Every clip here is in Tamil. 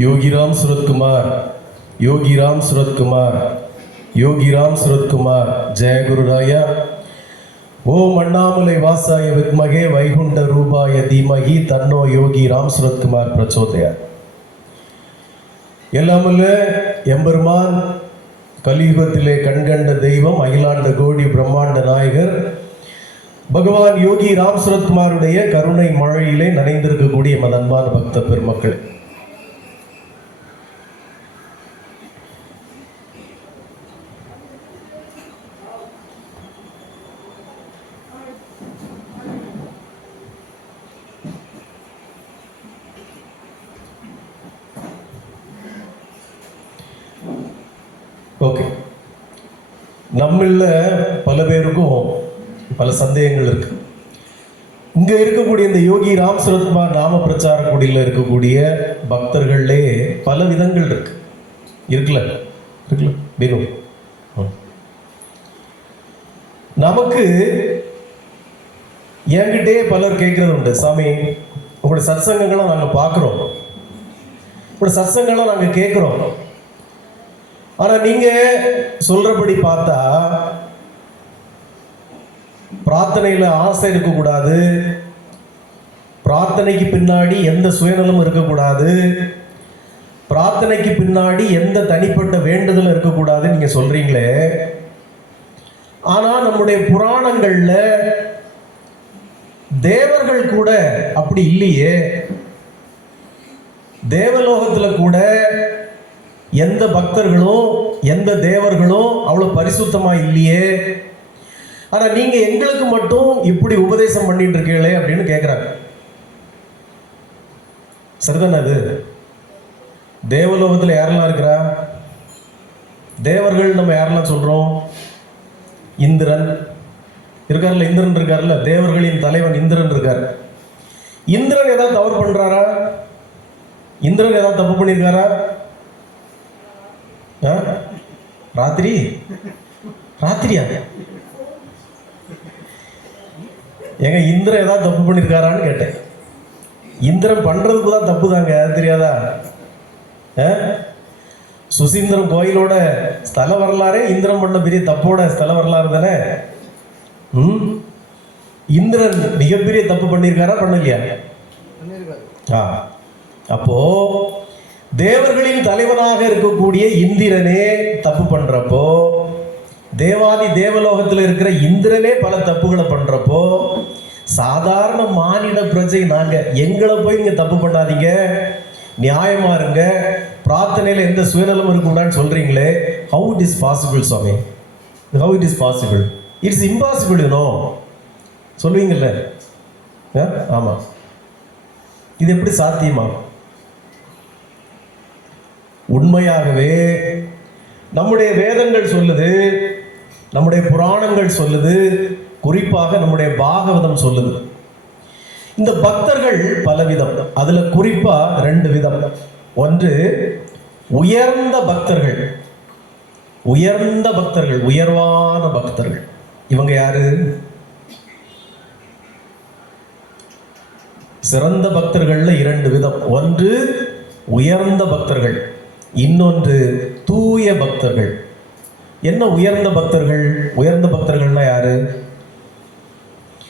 योगीराम सूरत कुमार, योगीराम सूरत कुमार, योगीराम सूरत कुमार, जय गुरुराया। ओम अण्णामलै वासाय विद्महे वैकुंठ रूपाय धीमहि तन्नो योगी राम सूरत कुमार प्रचोदयात्। எல்லாமல்ல எம்பெருமான் கலியுகத்திலே கண்கண்ட தெய்வம் அகிலாண்ட கோடி பிரம்மாண்ட நாயகர் பகவான் யோகி ராம் சரத்குமாருடைய கருணை மழையிலே நனைந்திருக்கக்கூடிய மதன்பான பக்த பெருமக்கள், ஓகே, நம்மள பல பேருக்கும் பல சந்தேகங்கள் இருக்கு. இங்க இருக்கக்கூடிய இந்த யோகி ராம் சரத்குமார் நாம பிரச்சார குடியில் இருக்கக்கூடிய பக்தர்களே பல விதங்கள் இருக்குல்ல வேணும். நமக்கு என்கிட்டே பலர் கேட்கறது உண்டு, சாமி உங்களுடைய சத்சங்கங்களை நாங்கள் பார்க்குறோம், உங்களுடைய சத்சங்கங்களை நாங்கள் கேட்குறோம், ஆனால் நீங்கள் சொல்கிறபடி பார்த்தா பிரார்த்தனையில் ஆசை இருக்கக்கூடாது, பிரார்த்தனைக்கு பின்னாடி எந்த சுயநலமும் இருக்கக்கூடாது, பிரார்த்தனைக்கு பின்னாடி எந்த தனிப்பட்ட வேண்டுதலும் இருக்கக்கூடாதுன்னு நீங்கள் சொல்கிறீங்களே. ஆனால் நம்முடைய புராணங்களில் தேவர்கள் கூட அப்படி இல்லையே. தேவலோகத்தில் கூட எந்த பக்தர்களும் எந்த தேவர்களும் அவ்வளோ பரிசுத்தமாக இல்லையே. ஆனால் நீங்கள் எங்களுக்கு மட்டும் இப்படி உபதேசம் பண்ணிட்டு இருக்கீங்களே அப்படின்னு கேட்குறாங்க. சரிதானே? அது தேவலோகத்தில் யாரெல்லாம் இருக்கிறா? தேவர்கள் நம்ம யாரெல்லாம் சொல்கிறோம்? இந்திரன் இருக்கார்ல, இந்திரன் இருக்கார்ல, தேவர்களின் தலைவன் இந்திரன் இருக்கார். இந்திரன் ஏதாவது தவறு பண்ணுறாரா? இந்திரன் ஏதாவது தப்பு பண்ணியிருக்காரா? ராத்திரியா ஏங்க, இந்திரன் ஏதாவது தப்பு பண்ணியிருக்காரான்னு கேட்டேன். இந்திரன் பண்ணுறதுக்கு தான் தப்பு தாங்க, அது தெரியாதா? சுசீந்திரம் கோயிலோட ஸ்தல வரலாறே இந்திரன் பண்ண பெரிய தப்போட ஸ்தல வரலாறு தானே. இந்திரன் மிகப்பெரிய தப்பு பண்ணியிருக்காரா பண்ணலையா? அப்போ தேவர்களின் தலைவனாக இருக்கக்கூடிய இந்திரனே தப்பு பண்றப்போ, தேவாதி தேவலோகத்தில் இருக்கிற இந்திரனே பல தப்புகளை பண்றப்போ, சாதாரண மானிட பிரஜை நாங்க எங்களை போய் நீங்க தப்பு பண்ணாதீங்க, நியாயமா இருங்க, பிரார்த்தனையில எந்த சுயநலம் இருக்கக்கூடாதுன்னு சொல்றீங்களே. How it is possible Swami? How it is possible? It's impossible you know சொல்லுவீங்கல்ல. ஆமா, இது எப்படி சாத்தியமா? உண்மையாகவே நம்முடைய வேதங்கள் சொல்லுது, நம்முடைய புராணங்கள் சொல்லுது, குறிப்பாக நம்முடைய பாகவதம் சொல்லுது. இந்த பக்தர்கள் பலவிதம், அதுல குறிப்பா 2 விதம். ஒன்று உயர்ந்த பக்தர்கள், உயர்ந்த பக்தர்கள், உயர்வான பக்தர்கள். இவங்க யாரு? சிறந்த பக்தர்கள்ல 2 விதம். ஒன்று உயர்ந்த பக்தர்கள், இன்னொன்று தூய பக்தர்கள். என்ன உயர்ந்த பக்தர்கள்? உயர்ந்த பக்தர்கள்னா யாரு?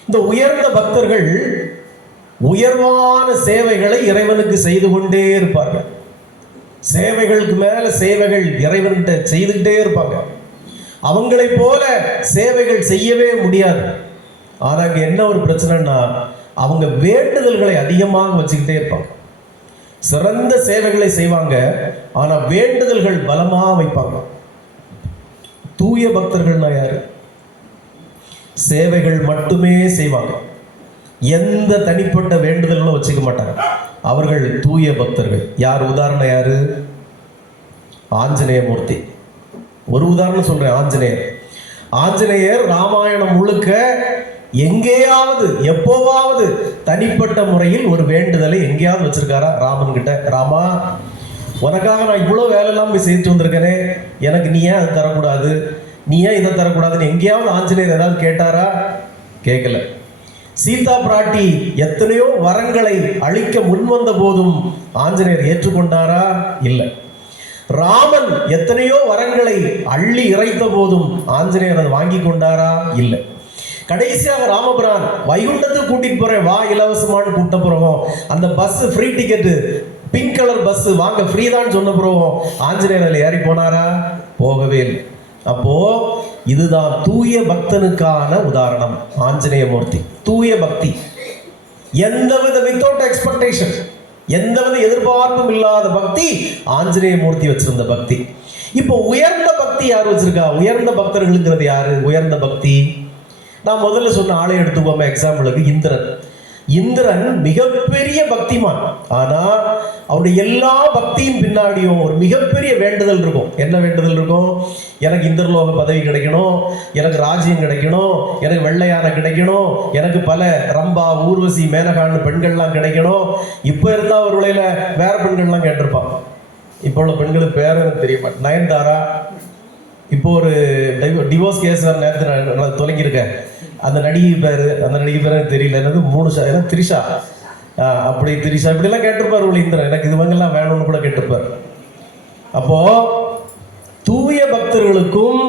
இந்த உயர்ந்த பக்தர்கள் உயர்வான சேவைகளை இறைவனுக்கு செய்து கொண்டே இருப்பார்கள். சேவைகளுக்கு மேல சேவைகள் இறைவன்கிட்ட செய்துகிட்டே இருப்பாங்க. அவங்களை போல சேவைகள் செய்யவே முடியாது. ஆனா அங்க என்ன ஒரு பிரச்சனைன்னா, அவங்க வேண்டுதல்களை அதிகமாக வச்சுக்கிட்டே இருப்பாங்க. சிறந்த சேவைகளை செய்வாங்க, ஆனா வேண்டுதல்கள் பலமா வைப்பாங்க. தூய பக்தர்கள்னா யாரு? சேவைகள் மட்டுமே செய்வாங்க, எந்த தனிப்பட்ட வேண்டுதல்களும் வச்சுக்க மாட்டாங்க. அவர்கள் தூய பக்தர்கள். யார்? உதாரணம் யாரு? ஆஞ்சநேய மூர்த்தி. ஒரு உதாரணம் சொல்றேன். ஆஞ்சநேயர் ராமாயணம் முழுக்க எங்கேயாவது எப்போவாவது தனிப்பட்ட முறையில் ஒரு வேண்டுதலை எங்கேயாவது வச்சிருக்காரா? ராமன் கிட்ட, ராமா உனக்காக நான் இவ்வளோ வேலையெல்லாம் போய் செய்துட்டு வந்திருக்கேனே, எனக்கு நீ ஏன் அதை தரக்கூடாது, நீ ஏன் இதை தரக்கூடாதுன்னு எங்கேயாவது ஆஞ்சநேயர் ஏதாவது கேட்டாரா? கேட்கல. சீதா பிராட்டி எத்தனையோ வரங்களை அளிக்க முன்வந்த போதும் ஆஞ்சநேயர் ஏற்றுக்கொண்டாரா? இல்லை. ராமன் எத்தனையோ வரங்களை அள்ளி இறைத்த போதும் ஆஞ்சநேயர் அதை வாங்கி கொண்டாரா? இல்லை. கடைசியாக ராமபிரான் வைகுண்டத்துக்கு கூட்டிட்டு போறேன் வா இலவசமானு கூட்ட போறோம், அந்த bus free ticket pink colour bus வாங்க ஃப்ரீ தான் சொன்ன போறோம், ஆஞ்சநேயர் ஏறி போனாரா? போகவே இல்லை. அப்போ இதுதான் தூய பக்தனுக்கான உதாரணம். ஆஞ்சநேய மூர்த்தி தூய பக்தி, எந்தவித வித்தவுட் எக்ஸ்பெக்டேஷன், எந்தவித எதிர்பார்ப்பும் இல்லாத பக்தி ஆஞ்சநேய மூர்த்தி வச்சிருந்த பக்தி. இப்போ உயர்ந்த பக்தி யார் வச்சிருக்கா? உயர்ந்த பக்தர்களுங்கிறது யாரு? உயர்ந்த பக்தி நான் முதல்ல சொன்ன ஆளை எடுத்துக்கோமே எக்ஸாம்பிளுக்கு, இந்திரன். இந்திரன் மிகப்பெரிய பக்திமான். ஆனா அவருடைய எல்லா பக்தியின் பின்னாடியும் ஒரு மிகப்பெரிய வேண்டுதல் இருக்கும். என்ன வேண்டுதல் இருக்கும்? எனக்கு இந்திரலோக பதவி கிடைக்கணும், எனக்கு ராஜ்யம் கிடைக்கணும், எனக்கு வெள்ளையான கிடைக்கணும், எனக்கு பல ரம்பா ஊர்வசி மேனகான்னு பெண்கள்லாம் கிடைக்கணும். இப்போ இருந்தா ஒரு வேளையில வேற பெண்கள்லாம் கேட்டிருப்பான். இப்போ உள்ள பெண்களுக்கு பேர் எனக்கு தெரிய மாட்டேன். நயன்தாரா இப்போ ஒரு டிவோர்ஸ் கேஸ் நேரத்தில் நான் தொலைங்கியிருக்கேன். அந்த நடிகை பேர் எனக்கு தெரியல, எனக்கு 3 திரிஷா, அப்படி திரிஷா இப்படிலாம் கேட்டிருப்பார் உள்ள இந்திரன். எனக்கு இதுவங்கெல்லாம் வேணும்னு கூட கேட்டிருப்பார். அப்போ தூய பக்தர்களுக்கும்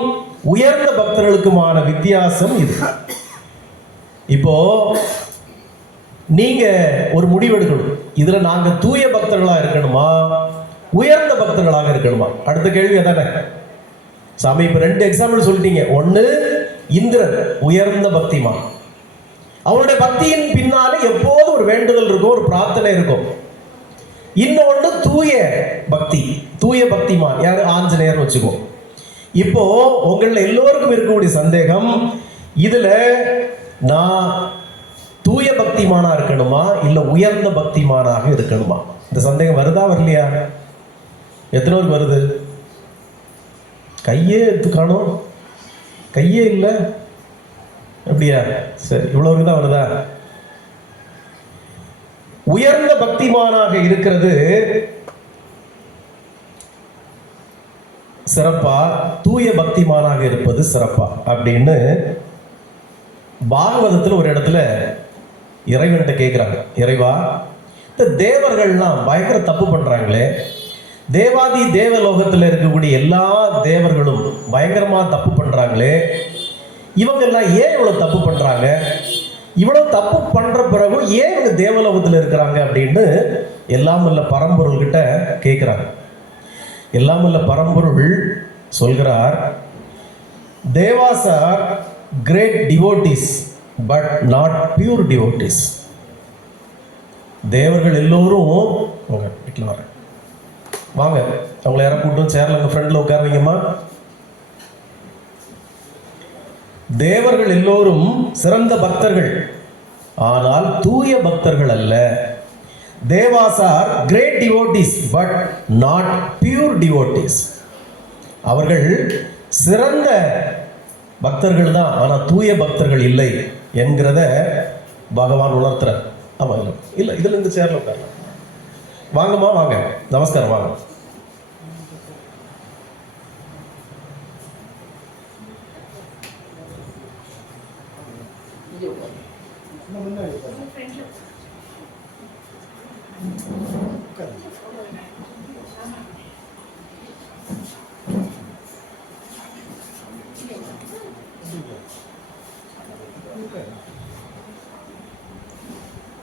உயர்ந்த பக்தர்களுக்குமான வித்தியாசம் இது. இப்போ நீங்க ஒரு முடிவெடுக்கணும், இதுல நாங்க தூய பக்தர்களா இருக்கணுமா உயர்ந்த பக்தர்களாக இருக்கணுமா? அடுத்த கேள்வி அதானே. சாமி இப்ப 2 எக்ஸாம்பிள் சொல்லிட்டீங்க. ஒன்னு இந்திரன் உயர்ந்த பக்திமான், அவனுடைய பக்தியின் பின்னால எப்போதும் ஒரு வேண்டுதல் இருக்கும், ஒரு பிரார்த்தனை இருக்கும். இன்னொன்று தூய பக்தி, தூய பக்திமான் யாரு? ஆஞ்சநேயர் வச்சுக்கோ. இப்போ உங்கள எல்லோருக்கும் இருக்கக்கூடிய சந்தேகம், இதுல நான் தூய பக்திமானா இருக்கணுமா இல்ல உயர்ந்த பக்திமானாக இருக்கணுமா? இந்த சந்தேகம் வருதா வரலையா? எத்தனை பேருக்கு வருது? கையே எடுத்து காணும், கையே இல்லை. அப்படியா? சரி, இவ்வளவுக்கு தான் வருதா? உயர்ந்த பக்திமானாக இருக்கிறது சிறப்பா, தூய பக்திமானாக இருப்பது சிறப்பா அப்படின்னு பாகவதத்தில் ஒரு இடத்துல இறைவன்கிட்ட கேட்குறாங்க. இறைவா, இந்த தேவர்கள்லாம் பயங்கர தப்பு பண்றாங்களே, தேவாதி தேவலோகத்தில் இருக்கக்கூடிய எல்லா தேவர்களும் பயங்கரமா தப்பு பண்றாங்களே, இவங்க எல்லாம் ஏன் இவ்வளவு தப்பு பண்றாங்க? இவ்வளவு தப்பு பண்ற பிறகு ஏன் இவங்க தேவலோகத்தில் இருக்கிறாங்க அப்படின்னு எல்லாம் வல்ல பரம்பொருள் கிட்ட கேட்கிறாங்க. எல்லாம் வல்ல பரம்பொருள் சொல்கிறார், devas are great devotees but not pure devotees. தேவர்கள் எல்லோரும் வீட்டில் வர வாங்க, அவங்களை யாரும் கூட்டம் சேர்ல உங்க ஃப்ரெண்ட்ல உட்காருவீங்கம்மா. தேவர்கள் எல்லோரும் சிறந்த பக்தர்கள், ஆனால் தூய பக்தர்கள் அல்ல. Devas are great devotees but not pure devotees. அவர்கள் சிறந்த பக்தர்கள் தான், ஆனால் தூய பக்தர்கள் இல்லை என்கிறத பகவான் உணர்த்துறார். ஆமா, இல்லை இல்லை, இதுல இந்த சேர்ல உட்காரலாம். வாங்கம்மா வாங்க, நமஸ்காரம், வாங்க.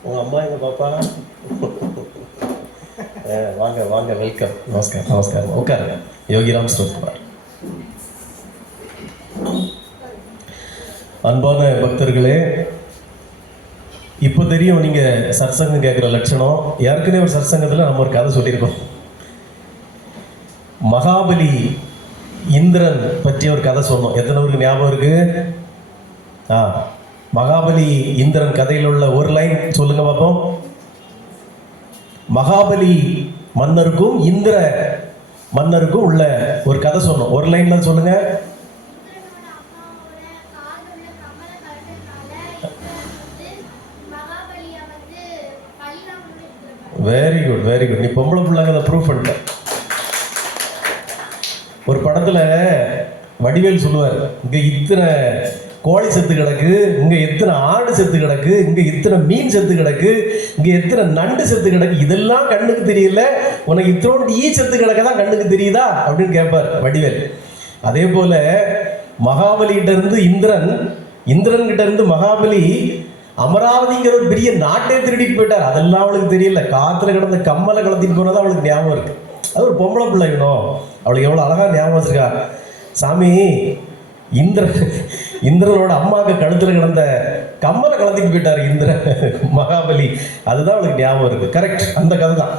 உங்க அம்மா எங்க பாப்பா? வாங்க வாங்க, வெல்கம். நமஸ்காரம் நமஸ்காரம், உட்காருங்க. யோகிராம் ஸ்வரூப்குமார். அன்பான பக்தர்களே, இப்போ தெரியும் நீங்க சத்சங்கம் கேட்குற லட்சணம். ஏற்கனவே ஒரு சத்சங்கத்தில் நம்ம ஒரு கதை சொல்லியிருக்கோம். மகாபலி இந்திரன் பற்றிய ஒரு கதை சொன்னோம். எத்தனை பேருக்கு ஞாபகம் இருக்கு? மகாபலி இந்திரன் கதையில் உள்ள ஒரு லைன் சொல்லுங்க பார்ப்போம். மகாபலி மன்னருக்கும் இந்திர மன்னருக்கும் உள்ள ஒரு கதை சொன்னோம். ஒரு லைன்ல சொல்லுங்க. Very good very good. நீ பொம்பளை பிள்ளைங்க அதை ப்ரூவ் பண்ணிட்ட. ஒரு படத்துல வடிவேல் சொல்லுவார், இங்க இத்தனை கோழி செத்து கிடக்கு, இங்க எத்தனை ஆடு செத்து கிடக்கு, இங்க எத்தனை மீன் செத்து கிடக்கு, இங்க எத்தனை நண்டு செத்து கிடக்கு, இதெல்லாம் கண்ணுக்கு தெரியல, உனக்கு இத்தோண்டு ஈ செத்து கிடக்கதான் கண்ணுக்கு தெரியுதா அப்படின்னு கேட்பார் வடிவேல். அதே போல மகாபலிகிட்ட இருந்து இந்திரன் கிட்ட இருந்து மகாபலி அமராவதிங்கிற ஒரு பெரிய நாட்டே திருடிட்டு போயிட்டார். அதெல்லாம் அவளுக்கு தெரியல. காத்துல கிடந்த கம்மலை கலத்திட்டு போனதான் அவளுக்கு ஞாபகம் இருக்கு. அது ஒரு பொம்பளை பிள்ளை வேணும், அவளுக்கு எவ்வளவு அழகா ஞாபகம் வச்சிருக்கா. சாமி, இந்திரனோட அம்மாவுக்கு கழுத்துல கிடந்த கம்மலை கலத்திட்டு போயிட்டாரு மகாபலி. அதுதான் அவளுக்கு ஞாபகம் இருக்கு. கரெக்ட், அந்த கதை தான்.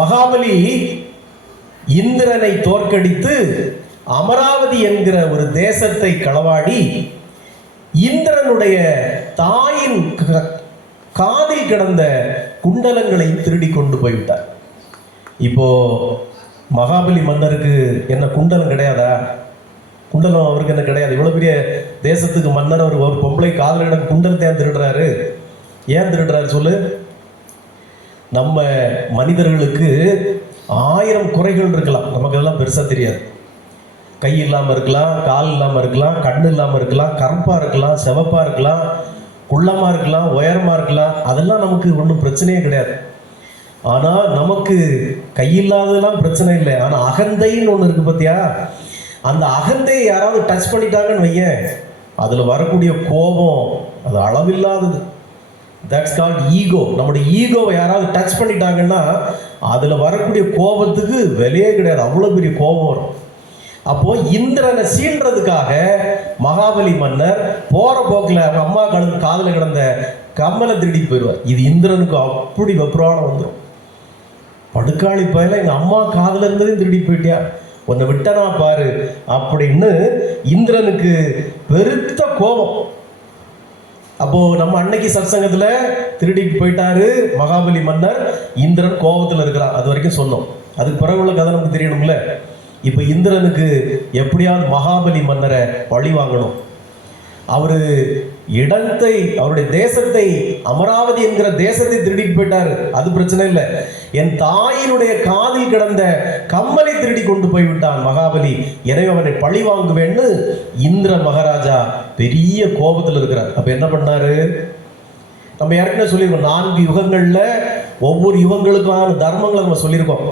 மகாபலி இந்திரனை தோற்கடித்து அமராவதி என்கிற ஒரு தேசத்தை களவாடி இந்திரனுடைய தாயின் காதில் கிடந்த குண்டலங்களை திருடி கொண்டு போய்விட்டார். இப்போ மகாபலி மன்னருக்கு என்ன குண்டலம் கிடையாதா? குண்டலம் அவருக்கு என்ன கிடையாது? இவ்வளவு பெரிய தேசத்துக்கு மன்னர், அவர் ஒரு பொம்பளை காதல் கிடந்த குண்டலத்தை ஏன் திருடுறாரு? ஏன் திருடுறாரு சொல்லு? நம்ம மனிதர்களுக்கு 1000 குறைகள் இருக்கலாம், நமக்கு அதெல்லாம் பெருசா தெரியாது. கை இல்லாமல் இருக்கலாம், கால் இல்லாமல் இருக்கலாம், கண்ணு இல்லாமல் இருக்கலாம், கருப்பாக இருக்கலாம், செவப்பாக இருக்கலாம், குள்ளமாக இருக்கலாம், உயரமாக இருக்கலாம். அதெல்லாம் நமக்கு ஒன்றும் பிரச்சனையே கிடையாது. ஆனால் நமக்கு கையில்லாததெல்லாம் பிரச்சனை இல்லை. ஆனால் அகந்தைன்னு ஒன்று இருக்குது பார்த்தியா? அந்த அகந்தையை யாராவது டச் பண்ணிட்டாங்கன்னு வையேன், அதில் வரக்கூடிய கோபம் அது அளவில்லாதது. That's called ego. நம்முடைய ஈகோவை யாராவது டச் பண்ணிட்டாங்கன்னா அதில் வரக்கூடிய கோபத்துக்கு விலையே கிடையாது, அவ்வளோ பெரிய கோபம் வரும். அப்போ இந்திரனை சீன்றதுக்காக மகாபலி மன்னர் போற போக்கில் அவங்க அம்மா காதில் கிடந்த கம்மலை திருடி போயிடுவார். இது இந்திரனுக்கு அப்படி வெப்ராணம் வந்துடும். படுக்காளி பயல, எங்க அம்மா காதில் இருந்ததையும் திருடி போயிட்டியா, உன்னை விட்டனா பாரு அப்படின்னு இந்திரனுக்கு பெருத்த கோபம். அப்போ நம்ம அன்னைக்கு சத்சங்கத்துல திருடிட்டு போயிட்டாரு மகாபலி மன்னர், இந்திரன் கோபத்தில் இருக்கிறான். அது வரைக்கும் சொன்னோம். அதுக்கு பிறகு உள்ள கதை நமக்கு தெரியணும்ல. இப்போ இந்திரனுக்கு எப்படியாவது மகாபலி மன்னரை பழி வாங்கணும். அவரு இடத்தை, அவருடைய தேசத்தை, அமராவதி என்கிற தேசத்தை திருடிட்டு போயிட்டாரு, அது பிரச்சனை இல்லை. என் தாயினுடைய காதில் கிடந்த கம்மலை திருடி கொண்டு போய்விட்டான் மகாபலி, எனவே அவனை பழி வாங்குவேன்னு இந்திர மகாராஜா பெரிய கோபத்தில் இருக்கிறார். அப்ப என்ன பண்ணாரு? நம்ம ஏற்கனவே சொல்லியிருக்கோம், 4 யுகங்கள்ல ஒவ்வொரு யுகங்களுக்கான தர்மங்களை நம்ம சொல்லியிருக்கோம்.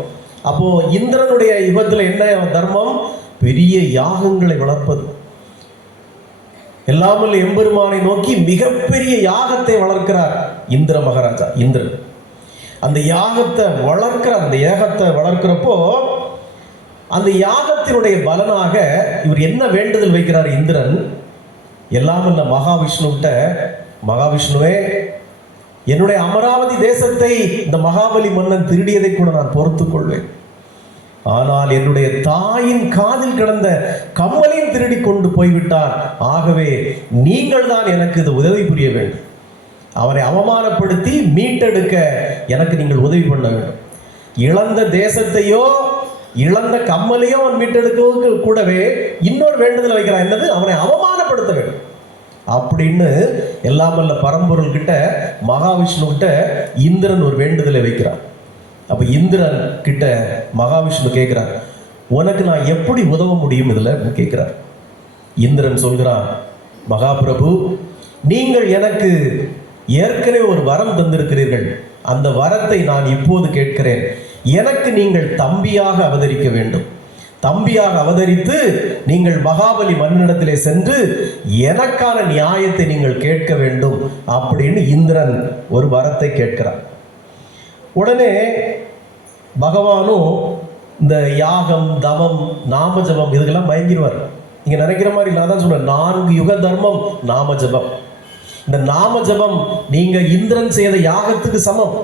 அப்போ இந்திரனுடைய யுகத்தில் என்ன தர்மம்? பெரிய யாகங்களை வளர்ப்பது. எல்லாமல் எம்பெருமானை நோக்கி மிகப்பெரிய யாகத்தை வளர்க்கிறார் இந்திர மகாராஜா. இந்திரன் அந்த யாகத்தை வளர்க்கிறார். அந்த யாகத்தை வளர்க்கிறப்போ அந்த யாகத்தினுடைய பலனாக இவர் என்ன வேண்டுதல் வைக்கிறார் இந்திரன்? எல்லாமல்ல மகாவிஷ்ணுவிட்ட, மகாவிஷ்ணுவே, என்னுடைய அமராவதி தேசத்தை இந்த மகாபலி மன்னன் திருடியதை கூட நான் பொறுத்துக் கொள்வேன். ஆனால் என்னுடைய தாயின் காதில் கிடந்த கம்மலையும் திருடி கொண்டு போய்விட்டார். ஆகவே நீங்கள் தான் எனக்கு இது உதவி புரிய வேண்டும். அவரை அவமானப்படுத்தி மீட்டெடுக்க எனக்கு நீங்கள் உதவி பண்ண வேண்டும். இழந்த தேசத்தையோ இழந்த கம்மலையோ அவன் மீட்டெடுக்க கூடவே இன்னொரு வேண்டுதல் வைக்கிறான். என்னது? அவனை அவமானப்படுத்த வேண்டும் அப்படின்னு எல்லாமல்ல பரம்பொருள் கிட்ட, மகாவிஷ்ணு கிட்ட இந்திரன் ஒரு வேண்டுதலை வைக்கிறான். அப்ப இந்திரன் கிட்ட மகாவிஷ்ணு கேட்கிறார், உனக்கு நான் எப்படி உதவ முடியும் இதுல கேட்கிறார். இந்திரன் சொல்கிறான், மகாபிரபு, நீங்கள் எனக்கு ஏற்கனவே ஒரு வரம் தந்திருக்கிறீர்கள். அந்த வரத்தை நான் இப்போது கேட்கிறேன். எனக்கு நீங்கள் தம்பியாக அவதரிக்க வேண்டும். தம்பியாக அவதரித்து நீங்கள் மகாபலி மன்னனிடத்திலே சென்று எனக்கான நியாயத்தை நீங்கள் கேட்க வேண்டும் அப்படின்னு இந்திரன் ஒரு வரத்தை கேட்கிறார். உடனே பகவானும் இந்த யாகம், தவம், நாம ஜபம் இதுக்கெல்லாம் மயங்கிடுவார். நீங்க நினைக்கிற மாதிரி நான் தான் சொல்றேன், 4 யுக தர்மம் நாம ஜபம். இந்த நாம ஜபம் நீங்க இந்திரன் செய்த யாகத்துக்கு சமம்.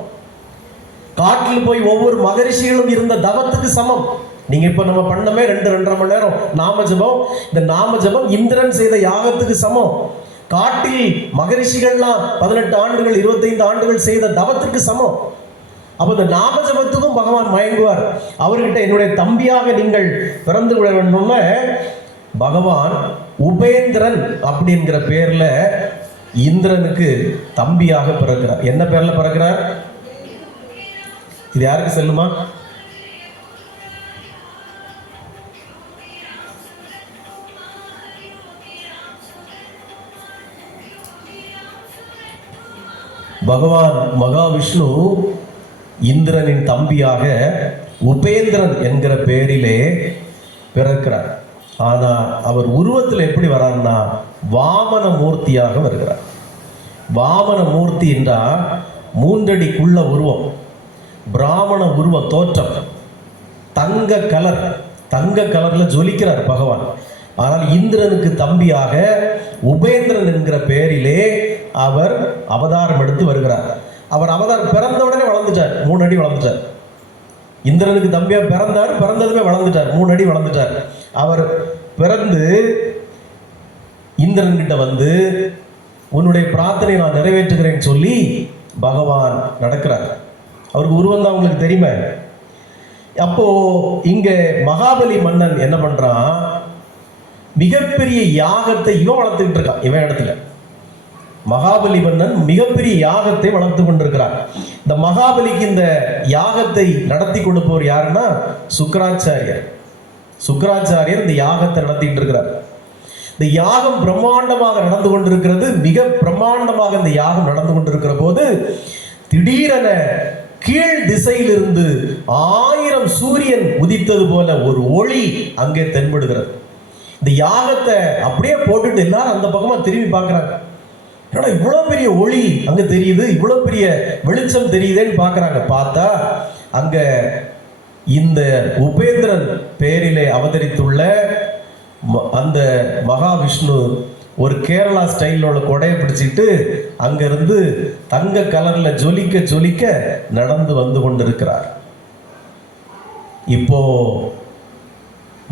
காட்டில் போய் ஒவ்வொரு மகரிஷிகளும் இருந்த தவத்துக்கு சமம். நீங்க இப்ப நம்ம பண்ணமே 2-2.5 மணி நேரம் நாம ஜபம். இந்த நாம ஜபம் இந்திரன் செய்த யாகத்துக்கு சமம். காட்டில் மகரிஷிகள்லாம் 18 ஆண்டுகள் 25 ஆண்டுகள் செய்த தவத்துக்கு சமம். அப்ப இந்த நாம ஜபத்துக்கும் பகவான் மயங்குவார். அவர்கிட்ட என்னுடைய தம்பியாக நீங்கள் பிறந்து விட வேண்டும்னு பகவான் உபேந்திரன் அப்படிங்கிற பேர்ல இந்திரனுக்கு தம்பியாக பிறக்கிறார். என்ன பேர்ல பிறக்கிறார்? இது யாருக்கு செல்லுமா? பகவான் மகாவிஷ்ணு இந்திரனின் தம்பியாக உபேந்திரன் என்கிற பெயரிலே பிறக்கிறார். ஆனா அவர் உருவத்தில் எப்படி வர்றார்னா வாமன மூர்த்தியாக வருகிறார். வாமன மூர்த்தி என்றால் 3 அடிக்குள்ள உருவம், பிராமண உருவம், தோற்றம், தங்க கலர்ல ஜொலிக்கிறார் பகவான். ஆனால் இந்திரனுக்கு தம்பியாக உபேந்திரன் என்கிற பெயரிலே அவர் அவதாரம் எடுத்து வருகிறார். அவர் அவதாரம் பிறந்த உடனே வளர்ந்துட்டார், 3 அடி வளர்ந்துட்டார். இந்திரனுக்கு தம்பியா பிறந்தார், பிறந்ததுமே வளர்ந்துட்டார், 3 அடி வளர்ந்துட்டார். அவர் பிறந்து இந்திரன் கிட்ட வந்து உன்னுடைய பிரார்த்தனை நான் நிறைவேற்றுகிறேன்னு சொல்லி பகவான் நடக்கிறார். அவருக்கு உருவம் தான் உங்களுக்கு தெரியுமே. அப்போ இங்க மகாபலி மன்னன் என்ன பண்றான், மிகப்பெரிய யாகத்தை இவன் வளர்த்துக்கிட்டு இருக்கான். இவன் இடத்துல மகாபலி மன்னன் மிகப்பெரிய யாகத்தை வளர்த்து கொண்டிருக்கிறார். இந்த மகாபலிக்கு இந்த யாகத்தை நடத்தி கொடுப்பவர் யாருன்னா சுக்கராச்சாரியர். சுக்கராச்சாரியர் இந்த யாகத்தை நடத்திட்டு இருக்கிறார். இந்த யாகம் பிரம்மாண்டமாக நடந்து கொண்டிருக்கிறது. மிக பிரம்மாண்டமாக இந்த யாகம் நடந்து கொண்டிருக்கிற போது திடீரென கீழ் திசையிலிருந்து 1000 சூரியன் உதித்தது போல ஒரு ஒளி அங்கே தென்படுகிறது. இந்த யாகத்தை அப்படியே போட்டுட்டு எல்லாரும் அந்த பக்கமா திரும்பி பார்க்கறாங்க. என்னடா இவ்வளவு பெரிய ஒளி அங்க தெரியுது, இவ்வளவு பெரிய வெளிச்சம் தெரியுதேன்னு பார்க்கறாங்க. பார்த்தா அங்க இந்த உபேந்திரன் பெயரிலே அவதரித்துள்ள அந்த மகாவிஷ்ணு ஒரு கேரளா ஸ்டைலில் உள்ள கொடையை பிடிச்சிட்டு அங்கிருந்து தங்க கலர்ல ஜொலிக்க ஜொலிக்க நடந்து வந்து கொண்டிருக்கிறார். இப்போ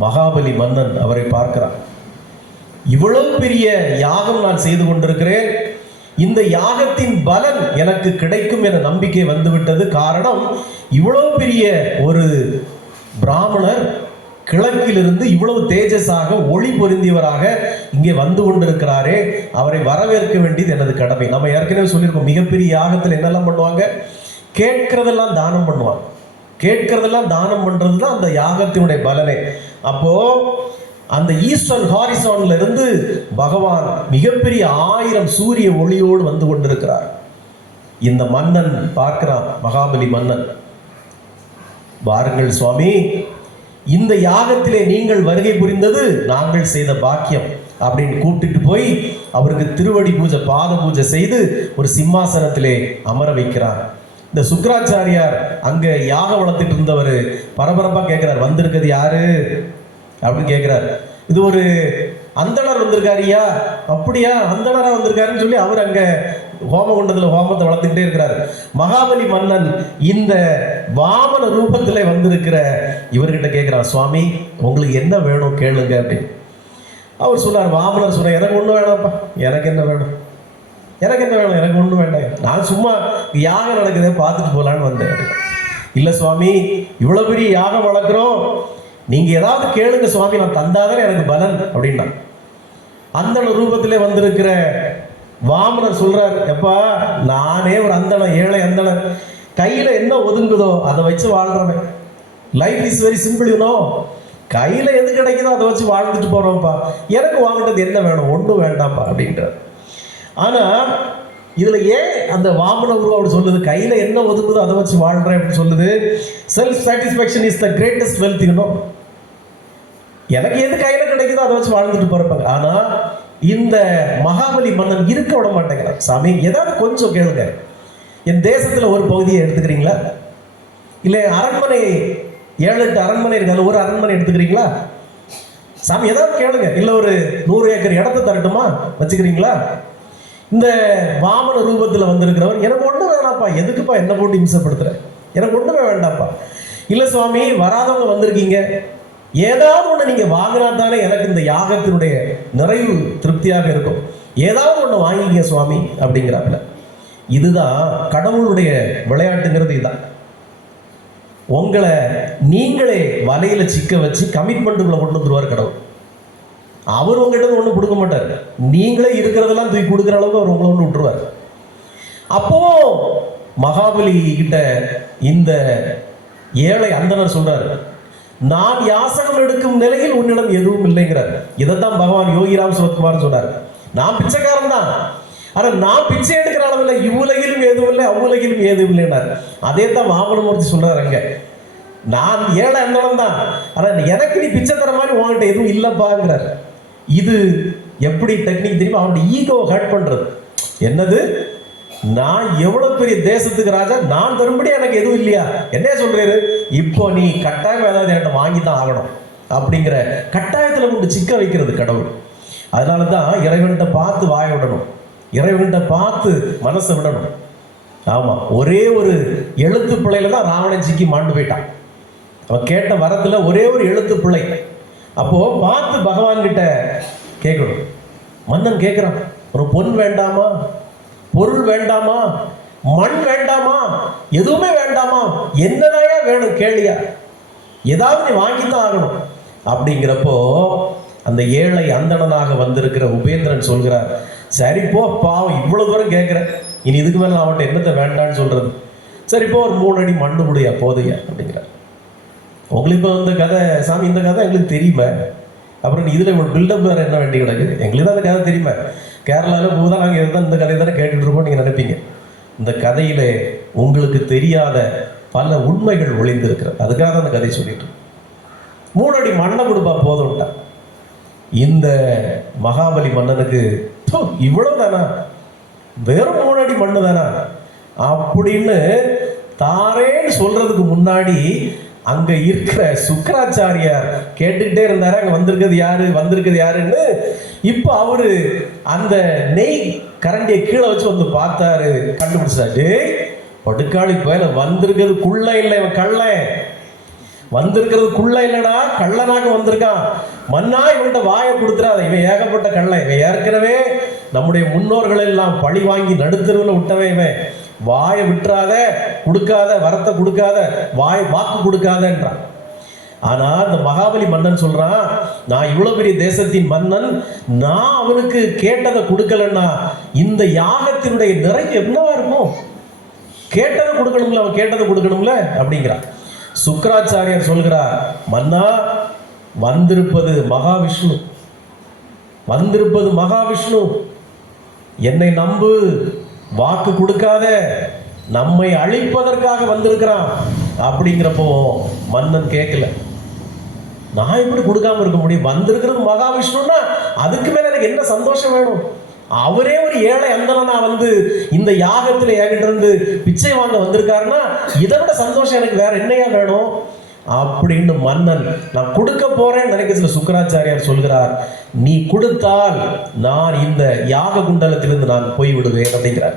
மகாபலி மன்னன் அவரை பார்க்கிறார். இவ்வளவு பெரிய யாகம் நான் செய்து கொண்டிருக்கிறேன், இந்த யாகத்தின் பலன் எனக்கு கிடைக்கும் என நம்பிக்கை வந்துவிட்டது. காரணம், இவ்வளவு பெரிய ஒரு பிராமணர் கிழக்கிலிருந்து இவ்வளவு தேஜஸாக ஒளி பொருந்தியவராக இங்கே வந்து கொண்டிருக்கிறாரே, அவரை வரவேற்க வேண்டியது எனது கடமை. நம்ம ஏற்கனவே சொல்லியிருக்கோம், மிகப்பெரிய யாகத்தில் என்னெல்லாம் பண்ணுவாங்க, கேட்கறதெல்லாம் தானம் பண்ணுவாங்க. கேட்கறதெல்லாம் தானம் பண்றது தான் அந்த யாகத்தினுடைய பலனே. அப்போ அந்த ஈஸ்டர்ன் ஹாரிசான்ல இருந்து பகவான் மிகப்பெரிய 1000 சூரிய ஒளியோடு வந்து கொண்டிருக்கிறார். இந்த மன்னன் பார்க்கிறான், மகாபலி மன்னன், வாருங்கள் சுவாமி, இந்த யாகத்திலே நீங்கள் வருகை புரிந்தது நாங்கள் செய்த பாக்கியம் அப்படின்னு கூப்பிட்டு போய் அவருக்கு திருவடி பூஜை, பாத பூஜை செய்து ஒரு சிம்மாசனத்திலே அமர வைக்கிறார். இந்த சுக்கராச்சாரியார் அங்க யாகம் வளர்த்துட்டு இருந்தவர் பரபரப்பா கேட்கிறார், வந்திருக்கிறது யாரு அப்படின்னு கேட்கிறார். இது ஒரு அந்தணர் வந்திருக்காருயா. அப்படியா, அந்தணரா வந்திருக்காருன்னு சொல்லி அவர் அங்க ஹோமகுண்டத்தில் ஹோமத்தை வளர்த்துக்கிட்டே இருக்கிறார். மகாபலி மன்னன் இந்த வாமன ரூபத்துல வந்திருக்கிற இவர்கிட்ட கேட்கிறார், சுவாமி உங்களுக்கு என்ன வேணும் கேளுங்க அப்படின்னு. அவர் சொன்னார், வாமனர் சொன்னார், எனக்கு ஒன்றும் வேணாம்ப்பா, எனக்கு என்ன வேணும், எனக்கு என்ன வேணும், எனக்கு ஒன்றும் வேண்டாம், நான் சும்மா யாகம் நடக்குதே பார்த்துட்டு போகலான்னு வந்தேன். இல்லை சுவாமி, இவ்வளோ பெரிய யாகம் வளர்க்குறோம், நீங்கள் ஏதாவது கேளுங்க சுவாமி, நான் தந்தாதானே எனக்கு பலன் அப்படின்னா. அந்த ரூபத்திலே வந்திருக்கிற வாமனர் சொல்றார், எப்பா நானே ஒரு அந்தணன், ஏழை அந்தணன், கையில் என்ன ஒதுங்குதோ அதை வச்சு வாழ்றவன். Life is very simple, you know. கையில் எது கிடைக்குதோ அதை வச்சு வாழ்ந்துட்டு போகிறோம்ப்பா, எனக்கு வாங்கினது என்ன வேணும், ஒன்றும் வேண்டாம்ப்பா அப்படின்றார். ஆனால் இதில் ஏன் அந்த வாமன உருவம் அப்படி சொல்லுது, கையில் என்ன ஒதுக்குதோ அதை வச்சு வாழ்கிறேன் அப்படின்னு சொல்லுது. Self satisfaction is the greatest wealth, you know. எனக்கு எது கையில் கிடைக்குதோ அதை வச்சு வாழ்ந்துட்டு போகிறப்பாங்க. ஆனால் இந்த மகாபலி மன்னன் இருக்க விட மாட்டேங்கிறார். சாமி ஏதாவது கொஞ்சம் கேளுங்க, என் தேசத்தில் ஒரு பகுதியை எடுத்துக்கிறீங்களா, இல்லை அரண்மனை 7-8 அரண்மனை இருக்காது, ஒரு அரண்மனை எடுத்துக்கிறீங்களா, சாமி ஏதாவது கேளுங்க, இல்லை ஒரு 100 ஏக்கர் இடத்த தரட்டுமா வச்சுக்கிறீங்களா. இந்த வாமன ரூபத்தில் வந்திருக்கிறவர், எனக்கு ஒன்றும் வேணாப்பா, எதுக்குப்பா என்ன போட்டு இம்சப்படுத்துற, எனக்கு ஒன்றுமே வேண்டாப்பா. இல்லை சுவாமி, வராதவங்க வந்திருக்கீங்க, ஏதாவது ஒன்று நீங்கள் வாங்கினா தானே எனக்கு இந்த யாகத்தினுடைய நிறைவு திருப்தியாக இருக்கும், ஏதாவது ஒன்று வாங்கிங்க சுவாமி அப்படிங்கிறாப்புல. இதுதான் கடவுளுடைய விளையாட்டுங்கிறது. இதுதான் உங்களை நீங்களே வலையில சிக்க வச்சு கமிட்மெண்ட்டுக்குள்ள கொண்டு வந்துருவார் கடவுள். அவர் உங்ககிட்ட ஒன்றும் கொடுக்க மாட்டார், நீங்களே இருக்கிறதெல்லாம் தூக்கி கொடுக்குற அளவுக்கு அவர் உங்களை ஒன்று விட்டுருவார். அப்போ மகாபலி கிட்ட இந்த ஏழை அந்தனர் சொல்றாரு, நான் யாசகம் எடுக்கும் நிலையில் உன்னிடம் எதுவும் இல்லைங்கிறார். இதைத்தான் பகவான் யோகிராம் சிவகுமார் சொன்னார். நான் பிச்சைக்காரன் தான், ஆனா நான் பிச்சை எடுக்கிற அளவில் இவ்வுலகிலும் ஏதும் இல்லை அவ்வுலகிலும் ஏதும் இல்லைன்னாரு. அதே தான் வாமனமூர்த்தி சொல்றாரு அங்க. நான் ஏழை அந்தனம் தான், ஆனா எனக்கு நீ பிச்சை தர மாதிரி உங்ககிட்ட எதுவும் இல்லப்பாங்கிறார். இது எப்படி டெக்னிக் தெரியுமா? அவனுடைய ஈகோ ஹர்ட் பண்றது. என்னது, நான் எவ்வளவு பெரிய தேசத்துக்கு ராஜா, நான் தரும்படி எனக்கு எதுவும் இல்லையா? என்ன சொல்றாரு? இப்போ நீ கட்டாயம் ஏதாவது என்கிட்ட வாங்கி தான் ஆகணும் அப்படிங்கிற கட்டாயத்தில் கொண்டு சிக்க வைக்கிறது கடவுள். அதனால தான் இறைவன்கிட்ட பார்த்து வாய விடணும், இறைவன்கிட்ட பார்த்து மனசை விடணும். ஆமா, ஒரே ஒரு எழுத்து பிள்ளையில தான் ராவணன் சிக்கி மாண்டு போயிட்டான். அவன் கேட்ட வரத்துல ஒரே ஒரு எழுத்து பிள்ளை. அப்போ பார்த்து பகவான் கிட்ட கேட்கணும். மன்னன் கேட்கிறான், ஒரு பொன் வேண்டாமா, பொருள் வேண்டாமா, மண் வேண்டாமா, எதுவுமே வேண்டாமா, என்னதாயா வேணும் கேளியா, ஏதாவது நீ வாங்கித்தான் ஆகணும். அப்படிங்கிறப்போ அந்த ஏழை அந்தணனாக வந்திருக்கிற உபேந்திரன் சொல்கிறார், சரி போ பாவம் இவ்வளவு தூரம் கேட்கிறேன், இனி இதுக்கு மேல அவன்கிட்ட என்னத்தை வேண்டான்னு சொல்றது, சரி போ ஒரு 3 அடி மண்ணு முடியா போதையா அப்படிங்கிறார். உங்களுக்கு இப்போ இந்த கதை சாமி, இந்த கதை எங்களுக்கு தெரியுமே, அப்புறம் இதுல ஒரு பில்டப் வேற என்ன வேண்டி கிடக்குது, எங்களுக்கு தான் அந்த கதை தெரியுமே, கேரளாவில் போதுதான் நாங்கள் இதுதான் இந்த கதையை தானே கேட்டுட்டு இருப்போம் நீங்கள் நினைப்பீங்க. இந்த கதையில உங்களுக்கு தெரியாத பல உண்மைகள் ஒளிந்திருக்கிறது. அதுக்காக தான் அந்த கதையை சொல்லிட்டு 3 அடி மண்ணை கொடுப்பா போதும்ட்டா. இந்த மகாபலி மன்னனுக்கு இவ்வளவு தானா, வெறும் 3 அடி மண்ணு தானா அப்படின்னு தாரேன்னு சொல்றதுக்கு முன்னாடி அங்க இருக்கிற சுக்கராச்சாரியார் கேட்டுக்கிட்டே இருந்தாரு, அங்க வந்திருக்கிறது யாரு, வந்திருக்கிறது யாருன்னு. இப்போ அவரு அந்த நெய் கரண்டியை கீழே வச்சு வந்து பார்த்தாரு, கண்டுபிடிச்சாரு. படுக்காளி போயில வந்திருக்கிறது குள்ள இல்லை, இவன் கள்ளன். வந்திருக்கிறது குள்ள இல்லடா, கள்ளனாக வந்திருக்கான். மன்னா இவன்கிட்ட வாயை கொடுத்துறாத, இவன் ஏகப்பட்ட கள்ளன், இவன் ஏற்கனவே நம்முடைய முன்னோர்கள் எல்லாம் பழி வாங்கி நடுத்தருவில் விட்டவன் இவன். வாயை விட்டுறாத, கொடுக்காத, வரத்தை கொடுக்காத, வாக்கு கொடுக்காதன்றான். ஆனா இந்த மகாபலி மன்னன் சொல்றான், நான் இவ்வளவு பெரிய தேசத்தின் மன்னன், நான் அவனுக்கு கேட்டதை கொடுக்கலன்னா இந்த யாகத்தினுடைய நிறைவு என்னவா இருக்கும்? கேட்டதை கொடுக்கணும்ல, அவன் கேட்டதை கொடுக்கணும்ல அப்படிங்கிறான். சுக்கராச்சாரியார் சொல்கிறார், மன்னா வந்திருப்பது மகாவிஷ்ணு, வந்திருப்பது மகாவிஷ்ணு, என்னை நம்பு, வாக்கு கொடுக்காத, நம்மை அழிப்பதற்காக வந்திருக்கிறான் அப்படிங்கிறப்போ மன்னன் கேட்கல. நான் எப்படி கொடுக்காம இருக்க முடியும்? வந்திருக்கிறது மகாவிஷ்ணுன்னா அதுக்கு மேல எனக்கு என்ன சந்தோஷம் வேணும்? அவரே ஒரு ஏழை அந்தணனா வந்து இந்த யாகத்துல என்கிட்ட இருந்து பிச்சை வாங்க வந்திருக்காருன்னா இதை விட சந்தோஷம் எனக்கு வேற என்னையா வேணும் அப்படின்னு மன்னன் நான் கொடுக்க போறேன்னு நினைக்கிறதுல சுக்கராச்சாரியார் சொல்கிறார், நீ கொடுத்தால் நான் இந்த யாக குண்டலத்திலிருந்து நான் போய் விடுவேன் அப்படிங்கிறார்.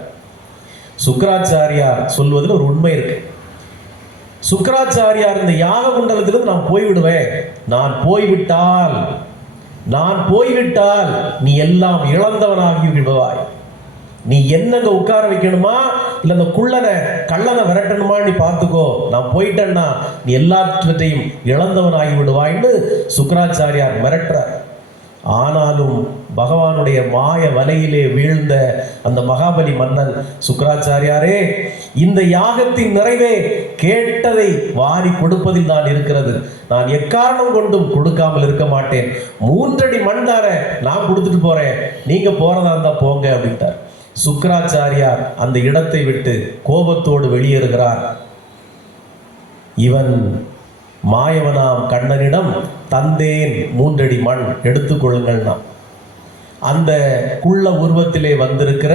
சுக்கராச்சாரியார் சொல்வதில் ஒரு உண்மை இருக்கு. சுக்கராச்சாரியார் இந்த யாக குண்டலத்திலிருந்து நான் போய்விடுவேன், நான் போய்விட்டால் நீ எல்லாம் இழந்தவனாகி விடுவாய். நீ என்னங்க உட்கார வைக்கணுமா இல்ல அந்த கள்ளனை விரட்டணுமா நீ பார்த்துக்கோ, நான் போயிட்டேன்னா நீ எல்லாவற்றையும் இழந்தவனாகி விடுவாய்ன்னு சுக்கராச்சாரியார் மிரட்டுறார். ஆனாலும் பகவானுடைய மாய வலையிலே வீழ்ந்த அந்த மகாபலி மன்னன், சுக்கராச்சாரியாரே இந்த யாகத்தின் நிறைவே கேட்டதை வாரி கொடுப்பதில் தான் இருக்கிறது, நான் எக்காரணம் கொண்டும் கொடுக்காமல் இருக்க மாட்டேன், 3 அடி மண் தார நான் கொடுத்துட்டு போறேன், நீங்க போறதா இருந்தா போங்க அப்படின்ட்டார். சுக்கராச்சாரியார் அந்த இடத்தை விட்டு கோபத்தோடு வெளியேறுகிறார். இவன் மாயவனாம் கண்ணனிடம் தந்தேன் 3 அடி மண் எடுத்துக்கொள்ளுங்கள்னா, அந்த குள்ள உருவத்திலே வந்திருக்கிற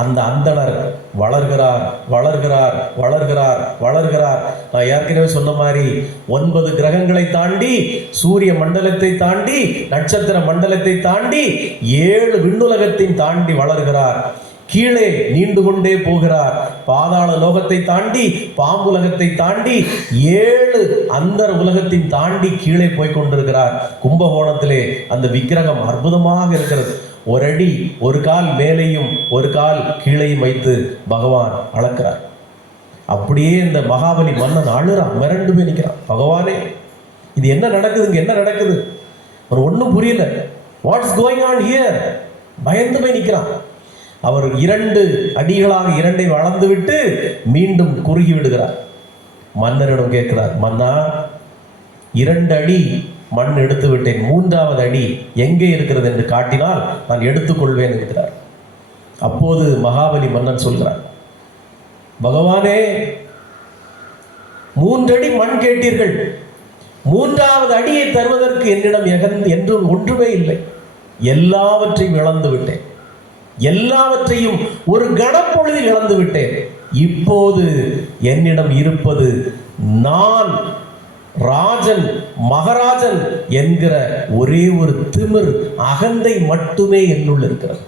அந்த அந்தணர் வளர்கிறார் வளர்கிறார் வளர்கிறார் வளர்கிறார். நான் ஏற்கனவே சொன்ன மாதிரி 9 கிரகங்களை தாண்டி, சூரிய மண்டலத்தை தாண்டி, நட்சத்திர மண்டலத்தை தாண்டி, 7 விண்ணுலகத்தை தாண்டி வளர்கிறார். கீழே நீண்டு கொண்டே போகிறார். பாதாள லோகத்தை தாண்டி, பாம்புலகத்தை தாண்டி, 7 அந்தர உலகத்தை தாண்டி கீழே போய் கொண்டிருக்கிறார். கும்பகோணத்திலே அந்த விக்கிரகம் அற்புதமாக இருக்கிறது. ஒரு அடி, ஒரு கால் மேலேயும் ஒரு கால் கீழையும் வைத்து பகவான் அளக்கிறார். அப்படியே இந்த மகாபலி மன்னன் அழுறான், மிரண்டு போய் நிற்கிறான். பகவானே இது என்ன நடக்குதுங்க, என்ன நடக்குது, ஒரு ஒன்றும் புரியல, வாட்ஸ் கோயிங் ஆன் ஹியர், பயந்து போய் நிற்கிறான். அவர் 2 அடிகளாக 2ஐ வளர்ந்து விட்டு மீண்டும் குறுகி விடுகிறார். மன்னரிடம் கேட்கிறார், மன்னா 2 அடி மண் எடுத்து விட்டேன், 3வது அடி எங்கே இருக்கிறது என்று காட்டினால் நான் எடுத்துக்கொள்வேன் என்கிறார். அப்போது மகாபலி மன்னன் சொல்கிறார், பகவானே, 3 அடி மண் கேட்டீர்கள், 3வது அடியை தருவதற்கு என்னிடம் என்று ஒன்றுமே இல்லை. எல்லாவற்றையும் இழந்து விட்டேன், எல்லாவற்றையும் ஒரு கணப்பொழுதில் இழந்து விட்டேன். இப்போது என்னிடம் இருப்பது நான் ராஜன், மகாராஜன் என்கிற ஒரே ஒரு திமிர், அகந்தை மட்டுமே என்னுள் இருக்கிறது.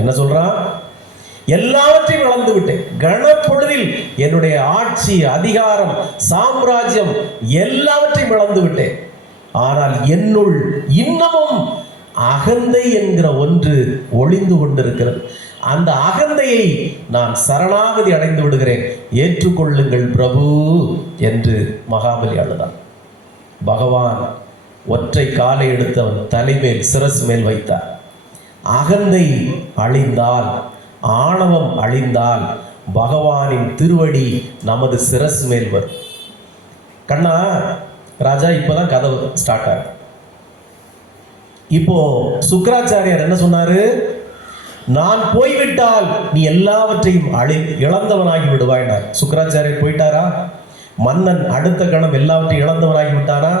என்ன சொல்றான்? எல்லாவற்றையும் இழந்து விட்டேன், கணப்பொழுதில் என்னுடைய ஆட்சி, அதிகாரம், சாம்ராஜ்யம் எல்லாவற்றையும் இழந்து விட்டேன். ஆனால் என்னுள் இன்னமும் அகந்தை என்கிற ஒன்று ஒளிந்து கொண்டிருக்கிறது. அந்த அகந்தையை நான் சரணாகதி அடைந்து விடுகிறேன், ஏற்றுக்கொள்ளுங்கள் பிரபு என்று மகாபலி அழுதான். பகவான் ஒற்றை காலை எடுத்து அவன் தலைமேல், சிரசு மேல் வைத்தார். அகந்தை அழிந்தால், ஆணவம் அழிந்தால் பகவானின் திருவடி நமது சிரசு மேல் வரும். கண்ணா ராஜா, இப்போதான் கதவு ஸ்டார்ட் ஆகும். இப்போ சுக்கராச்சாரியார் என்ன சொன்னாரு? நான் போய்விட்டால் நீ எல்லாவற்றையும் இழந்தவனாகி விடுவாயினார். சுக்கராச்சாரியர் போயிட்டாரா? மன்னன் அடுத்த கணம் எல்லாவற்றையும் இழந்தவனாகி விட்டாரா?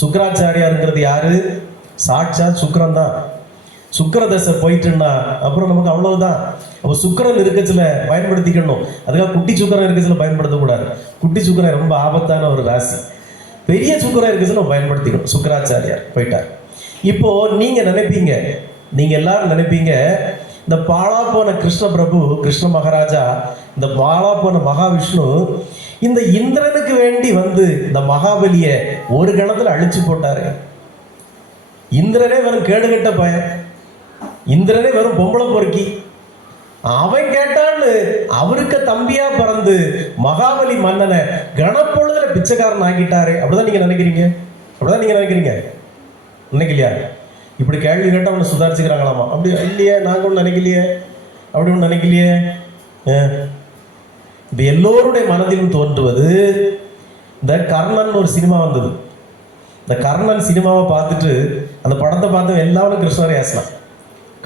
சுக்கராச்சாரியாருங்கிறது யாரு? சாட்சா சுக்கரன் தான். சுக்கரதசை போயிட்டுன்னா அப்புறம் நமக்கு அவ்வளவுதான். அப்போ சுக்கரன் இருக்கச்சில பயன்படுத்திக்கணும். அதுக்காக குட்டி சுக்கரன் இருக்கச்சில பயன்படுத்தக்கூடாது. குட்டி சுக்கரன் ரொம்ப ஆபத்தான ஒரு ராசி. பெரிய சுக்கரன் இருக்கச்சில பயன்படுத்திக்கணும். சுக்கராச்சாரியார் போயிட்டார். இப்போ நீங்க நினைப்பீங்க, நீங்க எல்லாரும் நினைப்பீங்க, இந்த பாழா போன கிருஷ்ண பிரபு, கிருஷ்ண மகாராஜா, இந்த பாழா போன மகாவிஷ்ணு இந்த இந்திரனுக்கு வேண்டி வந்து இந்த மகாபலியை ஒரு கணத்துல அழிச்சு போட்டாரு. இந்திரனே வெறும் கேடுகட்ட பையன், இந்திரனே வெறும் பொம்பளை பொறுக்கி, அவன் கேட்டான்னு அவருக்கு தம்பியா பிறந்து மகாபலி மன்னனை கணப்பொழுதுல பிச்சைக்காரன் ஆக்கிட்டாரு. அப்படிதான் நீங்க நினைக்கிறீங்க? அப்படிதான் நீங்க நினைக்கிறீங்க? நினைக்கலையா? இப்படி கேள்வி கேட்டால் அவனை சுதாரிச்சுக்கிறாங்களாமா? அப்படி இல்லையே, நாங்கள் ஒன்றும் நினைக்கலையே, அப்படி ஒன்றும் நினைக்கலையே. இப்போ எல்லோருடைய மனதிலும் தோன்றுவது, இந்த கர்ணன் ஒரு சினிமா வந்தது. இந்த கர்ணன் சினிமாவை பார்த்துட்டு அந்த படத்தை பார்த்து எல்லாரும் கிருஷ்ணரை ஏசலாம்.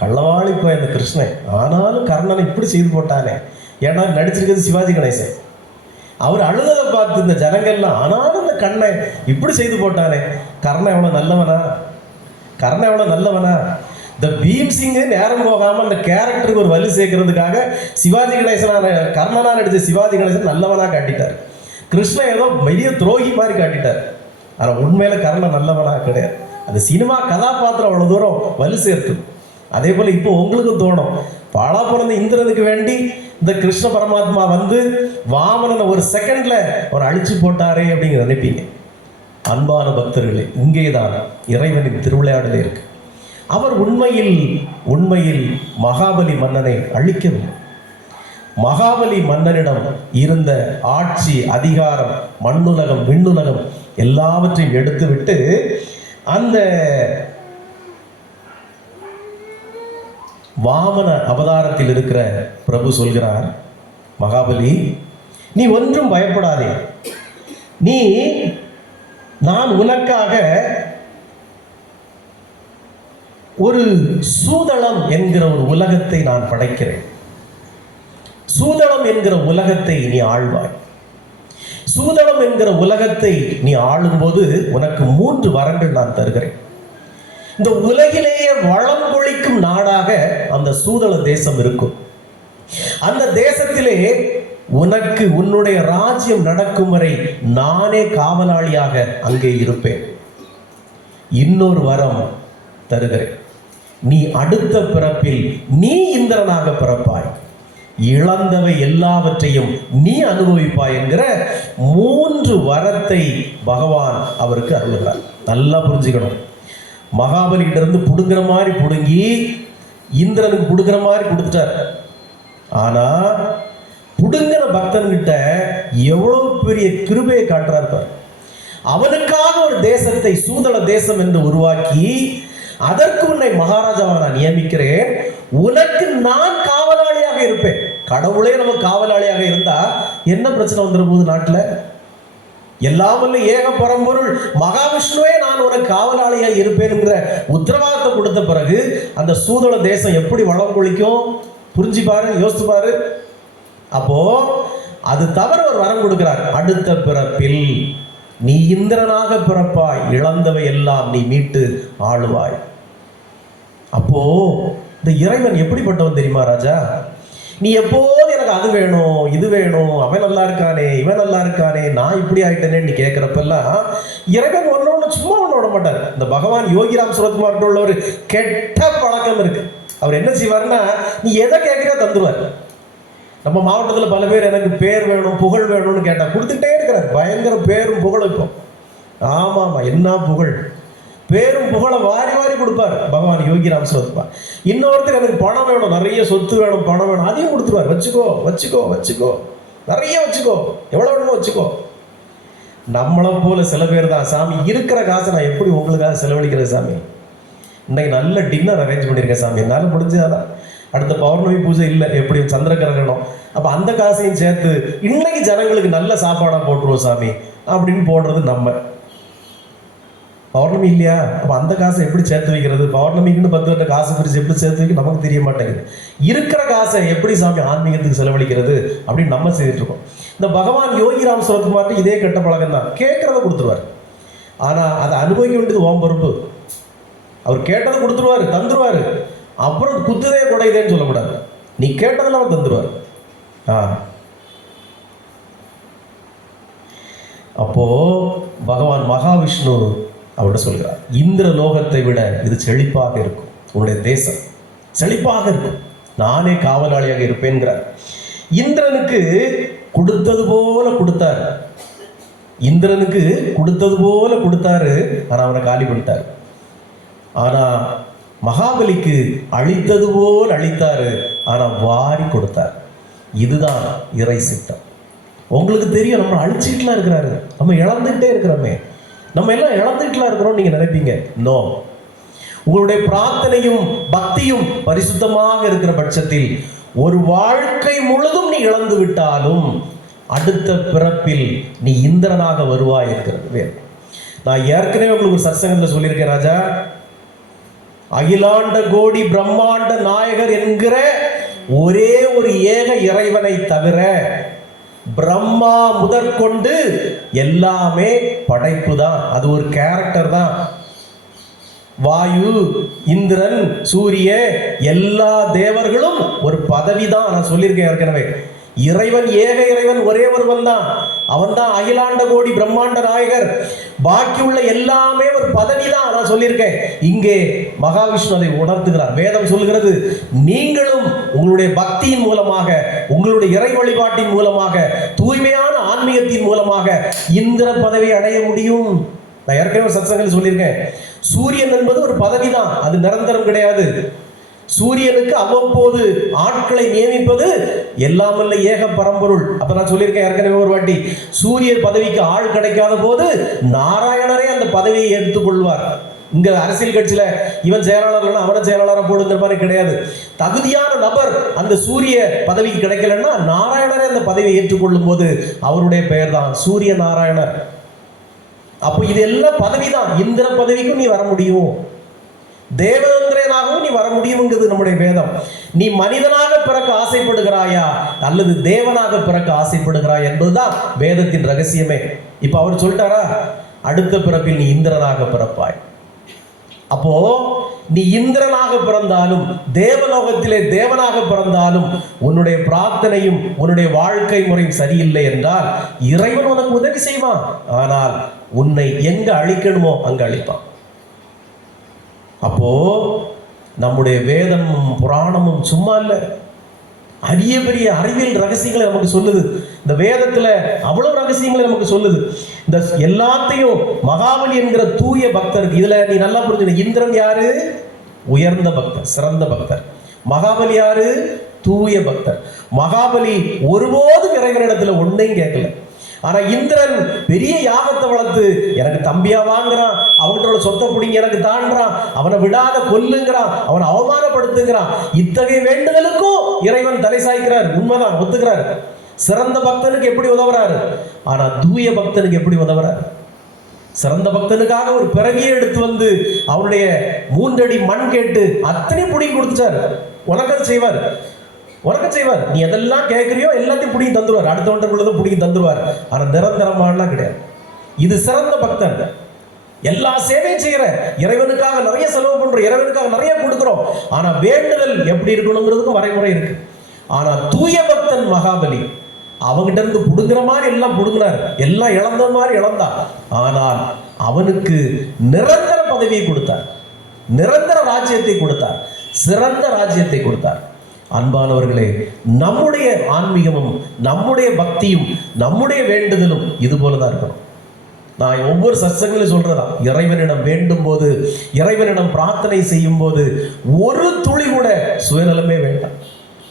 கள்ளவாளி போய் அந்த கிருஷ்ணன், ஆனாலும் கர்ணனை இப்படி செய்து போட்டானே. ஏன்னா நடிச்சிருக்கிறது சிவாஜி கணேசன். அவர் அழுததை பார்த்து இந்த ஜனங்கள்லாம், ஆனாலும் இந்த கண்ணை இப்படி செய்து போட்டானே. கர்ணன் எவ்வளோ நல்லவனா? கர்ணன் எவ்வளோ நல்லவனா? இந்த பீம்சிங்கு நேரம் போகாமல் அந்த கேரக்டருக்கு ஒரு வலு சேர்க்கறதுக்காக சிவாஜி கணேசனான கர்ணனா நடித்த சிவாஜி கணேசன் நல்லவனா காட்டிட்டார். கிருஷ்ணன் ஏதோ பெரிய துரோகி மாதிரி காட்டிட்டார். ஆனால் உண்மையில கர்ணன் நல்லவனா கிடையாது. அந்த சினிமா கதாபாத்திரம் அவ்வளோ தூரம் வலு சேர்த்து. அதே போல் இப்போ உங்களுக்கும் தோணும், பாழா பிறந்த இந்திரனுக்கு வேண்டி இந்த கிருஷ்ண பரமாத்மா வந்து வாமனனை ஒரு செகண்ட்ல ஒரு அழிச்சு போட்டாரே அப்படிங்கிற நினைப்பீங்க. அன்பான பக்தர்களே, இங்கேதான் இறைவனின் திருவிளையாடலே இருக்கு. அவர் உண்மையில் மகாபலி மன்னனை அழிக்கவில்லை. மகாபலி மன்னனிடம் இருந்த ஆட்சி, அதிகாரம், மண்ணுலகம், விண்ணுலகம் எல்லாவற்றையும் எடுத்துவிட்டு அந்த வாமன அவதாரத்தில் இருக்கிற பிரபு சொல்கிறார், மகாபலி, நீ ஒன்றும் பயப்படாதே. நான் உனக்காக ஒரு சூதளம் என்கிற ஒரு உலகத்தை நான் படைக்கிறேன். சூதளம் என்கிற உலகத்தை நீ ஆள்வாய். சூதளம் என்கிற உலகத்தை நீ ஆளும்போது உனக்கு 3 வரங்கள் நான் தருகிறேன். இந்த உலகிலேயே வளம் கொழிக்கும் நாடாக அந்த சூதள தேசம் இருக்கும். அந்த தேசத்திலே உனக்கு உன்னுடைய ராஜ்யம் நடக்கும் வரை நானே காவலாளியாக அங்கே இருப்பேன். இன்னொரு வரம் தருகிறேன். நீ அடுத்த பிறப்பில் நீ இந்திரனாக பிறப்பாய். இழந்தவை எல்லாவற்றையும் நீ அனுபவிப்பாய் என்கிற 3 வரத்தை பகவான் அவருக்கு அருளுகிறார். நல்லா புரிஞ்சுக்கணும். மகாபலிகிட்ட இருந்து புடுங்கிற மாதிரி புடுங்கி இந்திரனுக்கு புடுங்கிற மாதிரி கொடுத்துட்டார். ஆனா புடுங்கிற பக்தன்கிட்ட எவ்வளவு பெரிய கிருபையை காட்டுறார் பார். அவனுக்காக ஒரு தேசத்தை சூதள தேசம் என்று உருவாக்கி அதற்கு உன்னை மகாராஜாவாக நான் நியமிக்கிறேன். உனக்கு நான் காவலாளியாக இருப்பேன். கடவுளே நமக்கு காவலாளியாக இருந்தா என்ன பிரச்சனை வந்துடும் போது நாட்டில்? எல்லாமல்ல ஏக பரம்பொருள் மகாவிஷ்ணுவே நான் உனக்கு காவலாளியாக இருப்பேன் என்கிற உத்தரவாதத்தை கொடுத்த பிறகு அந்த சூதள தேசம் எப்படி வளம் கொழிக்கும்? புரிஞ்சு பாரு, யோசித்து பாரு. அப்போ அது தவிர ஒரு வரம் கொடுக்கிறார். அடுத்த பிறப்பில் நீ இந்திரனாக பிறப்பாய், இழந்தவை எல்லாம் நீ மீட்டு ஆளுவாய். அப்போ இந்த இறைவன் எப்படிப்பட்டவன் தெரியுமா ராஜா? நீ எப்போது எனக்கு அது வேணும், இது வேணும், அவன் நல்லா இருக்கானே, இவன் நல்லா இருக்கானே, நான் இப்படி ஆயிட்டேனே நீ கேட்கிறப்பெல்லாம் இறைவன் ஒன்னொன்னு சும்மா ஒன்று விட மாட்டார். இந்த பகவான் யோகிராம் சுரத்குமார்கிட்ட உள்ள ஒரு கெட்ட பழக்கம் இருக்கு. அவர் என்ன செய்வார்னா, நீ எதை கேட்கிற தந்துருவார். நம்ம மாவட்டத்தில் பல பேர் எனக்கு பேர் வேணும், புகழ் வேணும்னு கேட்டா கொடுத்துட்டே இருக்கிறார். பயங்கர பேரும் புகழும். இப்போ ஆமாம், என்ன புகழ், பேரும் புகழை வாரி வாரி கொடுப்பார் பகவான் யோகிராம் சுரத்குமார். இன்னொருத்தர் எனக்கு பணம் வேணும், நிறைய சொத்து வேணும், பணம் வேணும், அதையும் கொடுத்துருவார். வச்சுக்கோ வச்சுக்கோ வச்சுக்கோ, நிறைய வச்சுக்கோ, எவ்வளோ வேணுமோ வச்சுக்கோ. நம்மளை போல சில பேர் தான், சாமி இருக்கிற காசை நான் எப்படி உங்களுக்காக செலவழிக்கிறது சாமி, இன்னைக்கு நல்ல டின்னர் அரேஞ்ச் பண்ணியிருக்கேன் சாமி, என்னால் முடிஞ்சதான். அடுத்த பௌர்ணமி பூஜை இல்லை, எப்படியும் சந்திர கிரகணம், அப்போ அந்த காசையும் சேர்த்து இன்னைக்கு ஜனங்களுக்கு நல்ல சாப்பாடாக போட்டுருவோம் சாமி அப்படின்னு போடுறது நம்ம. பௌர்ணமி இல்லையா, அப்போ அந்த காசை எப்படி சேர்த்து வைக்கிறது? பௌர்ணமிக்குன்னு 10 வருட காசு பிரித்து எப்படி சேர்த்து வைக்க நமக்கு தெரிய மாட்டேங்குது. இருக்கிற காசை எப்படி சாமி ஆன்மீகத்துக்கு செலவழிக்கிறது அப்படின்னு நம்ம செய்துட்டு இருக்கோம். இந்த பகவான் யோகிராம் சுரத்குமார்ட்டு இதே கெட்ட பழக்கம் தான். கேட்கறத கொடுத்துருவார், ஆனால் அதை அனுபவிக்க வேண்டியது ஓம் பொறுப்பு. அவர் கேட்டதை கொடுத்துருவாரு, தந்துருவாரு. அப்புறம் குத்துதே குடையுதேன்னு சொல்லக்கூடாது, நீ கேட்டதெல்லாம் அவர் தந்துருவார். அப்போ பகவான் மகாவிஷ்ணு அவர்கிட்ட சொல்கிறார், இந்திர லோகத்தை விட இது செழிப்பாக இருக்கும், உன்னுடைய தேசம் செழிப்பாக இருக்கும், நானே காவலாளியாக இருப்பேன்கிறார். இந்திரனுக்கு கொடுத்தது போல கொடுத்தாரு, இந்திரனுக்கு கொடுத்தது போல கொடுத்தாரு, ஆனால் அவனை காலி பண்ணிட்டார். ஆனால் மகாபலிக்கு அழித்தது போல் அழித்தாரு, ஆனால் வாரி கொடுத்தார். இதுதான் இறை சித்தம். உங்களுக்கு தெரியும், நம்ம அழிச்சிட்டுலாம் இருக்கிறாரு, நம்ம இழந்துகிட்டே இருக்கிறோமே, நம்ம எல்லாம் இழந்துட்டுலாம் இருக்கிறோம் நீங்க நினைப்பீங்க. நோ, உங்களுடைய பிரார்த்தனையும் பக்தியும் பரிசுத்தமாக இருக்கிற பட்சத்தில் ஒரு வாழ்க்கை முழுதும் நீ இழந்து விட்டாலும் அடுத்த பிறப்பில் நீ இந்திரனாக வருவாய் இருக்கிறது. நான் ஏற்கனவே உங்களுக்கு ஒரு சத்சங்கத்தில் சொல்லியிருக்கேன் ராஜா, அகிலாண்ட கோடி பிரம்மாண்ட நாயகர் என்கிற ஒரே ஒரு ஏக இறைவனை தவிர பிரம்மா முதற்கொண்டு எல்லாமே படைப்பு தான், அது ஒரு கேரக்டர் தான். வாயு, இந்திரன், சூரிய, எல்லா தேவர்களும் ஒரு பதவி தான். நான் சொல்லியிருக்கேன் ஏற்கனவே, இறைவன் ஏக இறைவன் ஒரே ஒருவன் தான், அவன் தான் அகிலாண்ட கோடி பிரம்மாண்ட நாயகர். பாக்கி உள்ள எல்லாமே ஒரு பதவி தான். நான் சொல்லியிருக்கேன். இங்கே மகாவிஷ்ணு அதை உணர்த்துகிறார். வேதம் சொல்கிறது, நீங்களும் உங்களுடைய பக்தியின் மூலமாக, உங்களுடைய இறை வழிபாட்டின் மூலமாக, தூய்மையான ஆன்மீகத்தின் மூலமாக இந்திர பதவி அடைய முடியும். நான் ஏற்கனவே சத்சங்கத்தில் சொல்லியிருக்கேன், சூரியன் என்பது ஒரு பதவி தான், அது நிரந்தரம் கிடையாது. சூரியனுக்கு அவ்வப்போது ஆட்களை நியமிப்பது எல்லாமல்ல ஏக பரம்பொருள். அப்ப நான் சொல்லியிருக்கேன் ஏற்கனவே ஒரு வாட்டி, சூரிய பதவிக்கு ஆள் கிடைக்காத போது நாராயணரே அந்த பதவியை எடுத்துக்கொள்வார். இங்க அரசியல் கட்சியில இவன் செயலாளர் அவனை செயலாளராக போடுங்கிற மாதிரி கிடையாது. தகுதியான நபர் அந்த சூரிய பதவிக்கு கிடைக்கலன்னா நாராயணரே அந்த பதவியை ஏற்றுக்கொள்ளும் போது அவருடைய பெயர் தான் சூரிய நாராயணர். அப்போ இது எல்லாம் பதவி தான். இந்திர பதவிக்கும் நீ வர முடியும், தேவேந்திரனாகவும் நீ வர முடியுங்கிறது நம்முடைய வேதம். நீ மனிதனாக பிறக்க ஆசைப்படுகிறாயா அல்லது தேவனாக பிறக்க ஆசைப்படுகிறாயா என்பதுதான் வேதத்தின் ரகசியமே. இப்ப அவர் சொல்லிட்டாரா, அடுத்த பிறப்பில் நீ இந்திரனாக பிறப்பாய். அப்போ நீ இந்திரனாக பிறந்தாலும் தேவலோகத்திலே தேவனாக பிறந்தாலும் உன்னுடைய பிரார்த்தனையும் உன்னுடைய வாழ்க்கை முறையும் சரியில்லை என்றால் இறைவன் உனக்கு உதவி செய்வான். ஆனால் உன்னை எங்க அழிக்கணுமோ அங்க அழிப்பான். அப்போ நம்முடைய வேதமும் புராணமும் சும்மா இல்லை, அரிய பெரிய அறிவியல் ரகசியங்களை நமக்கு சொல்லுது. இந்த வேதத்துல அவ்வளவு ரகசியங்களை நமக்கு சொல்லுது. இந்த எல்லாத்தையும் மகாபலி என்கிற தூய பக்தருக்கு, இதுல நீ நல்லா புரிஞ்சுக்கணும், இந்திரன் யாரு? உயர்ந்த பக்தர், சிறந்த பக்தர். மகாபலி யாரு? தூய பக்தர். மகாபலி ஒருபோதும் இறைவனிடத்துல ஒன்னையும் கேட்கல. ஆனா இந்திரன் பெரிய யாகத்தை வளர்த்து எனக்கு தம்பியா வாங்குறான், அவனோட சொத்தை பிடிங்க எனக்கு தாண்டான், அவனை விடாத கொல்லுங்கிறான், அவனை அவமானப்படுத்துங்கிறான். இத்தகைய வேண்டுதலுக்கும் இறைவன் தலை சாய்க்கிறார். உண்மைதான், ஒத்துக்கிறார். சிறந்த பக்தனுக்கு எப்படி உதவுறாரு, ஆனா தூய பக்தனுக்கு எப்படி உதவுறாரு? சிறந்த பக்தனுக்காக ஒரு பிறவியை எடுத்து வந்து அவனுடைய 3 அடி மண் கேட்டு அத்தனை புடி கொடுத்துட்டாரு. உனக்கு அது செய்வார். உனக்கு செய்வார். நீ எதெல்லாம் கேட்குறியோ எல்லாத்தையும் பிடிங்கி தந்துருவார். அடுத்தவன்றக்குள்ளதும் பிடிங்கி தந்துருவார். ஆனால் நிரந்தரமானலாம் கிடையாது. இது சிறந்த பக்தன். எல்லா சேவையும் செய்யற, இறைவனுக்காக நிறைய செலவு பண்றோம், இறைவனுக்காக நிறைய கொடுக்குறோம். ஆனா வேண்டுதல் எப்படி இருக்கணுங்கிறதுக்கும் வரைமுறை இருக்கு. ஆனா தூய பக்தன் மகாபலி அவங்கிட்ட இருந்து புடுங்குற மாதிரி எல்லாம் புடுங்கினார், எல்லாம் இழந்த மாதிரி இழந்தான். ஆனால் அவனுக்கு நிரந்தர பதவியை கொடுத்தார், நிரந்தர ராஜ்யத்தை கொடுத்தார், சிறந்த ராஜ்யத்தை கொடுத்தார். அன்பானவர்களே, நம்முடைய ஆன்மீகமும் நம்முடைய பக்தியும் நம்முடைய வேண்டுதலும் இது போலதான் இருக்கணும். நான் ஒவ்வொரு சத்சங்கத்திலும் சொல்றதா, இறைவனிடம் வேண்டும் போது, இறைவனிடம் பிரார்த்தனை செய்யும் போது ஒரு துளி கூட சுயநலமே வேண்டாம்.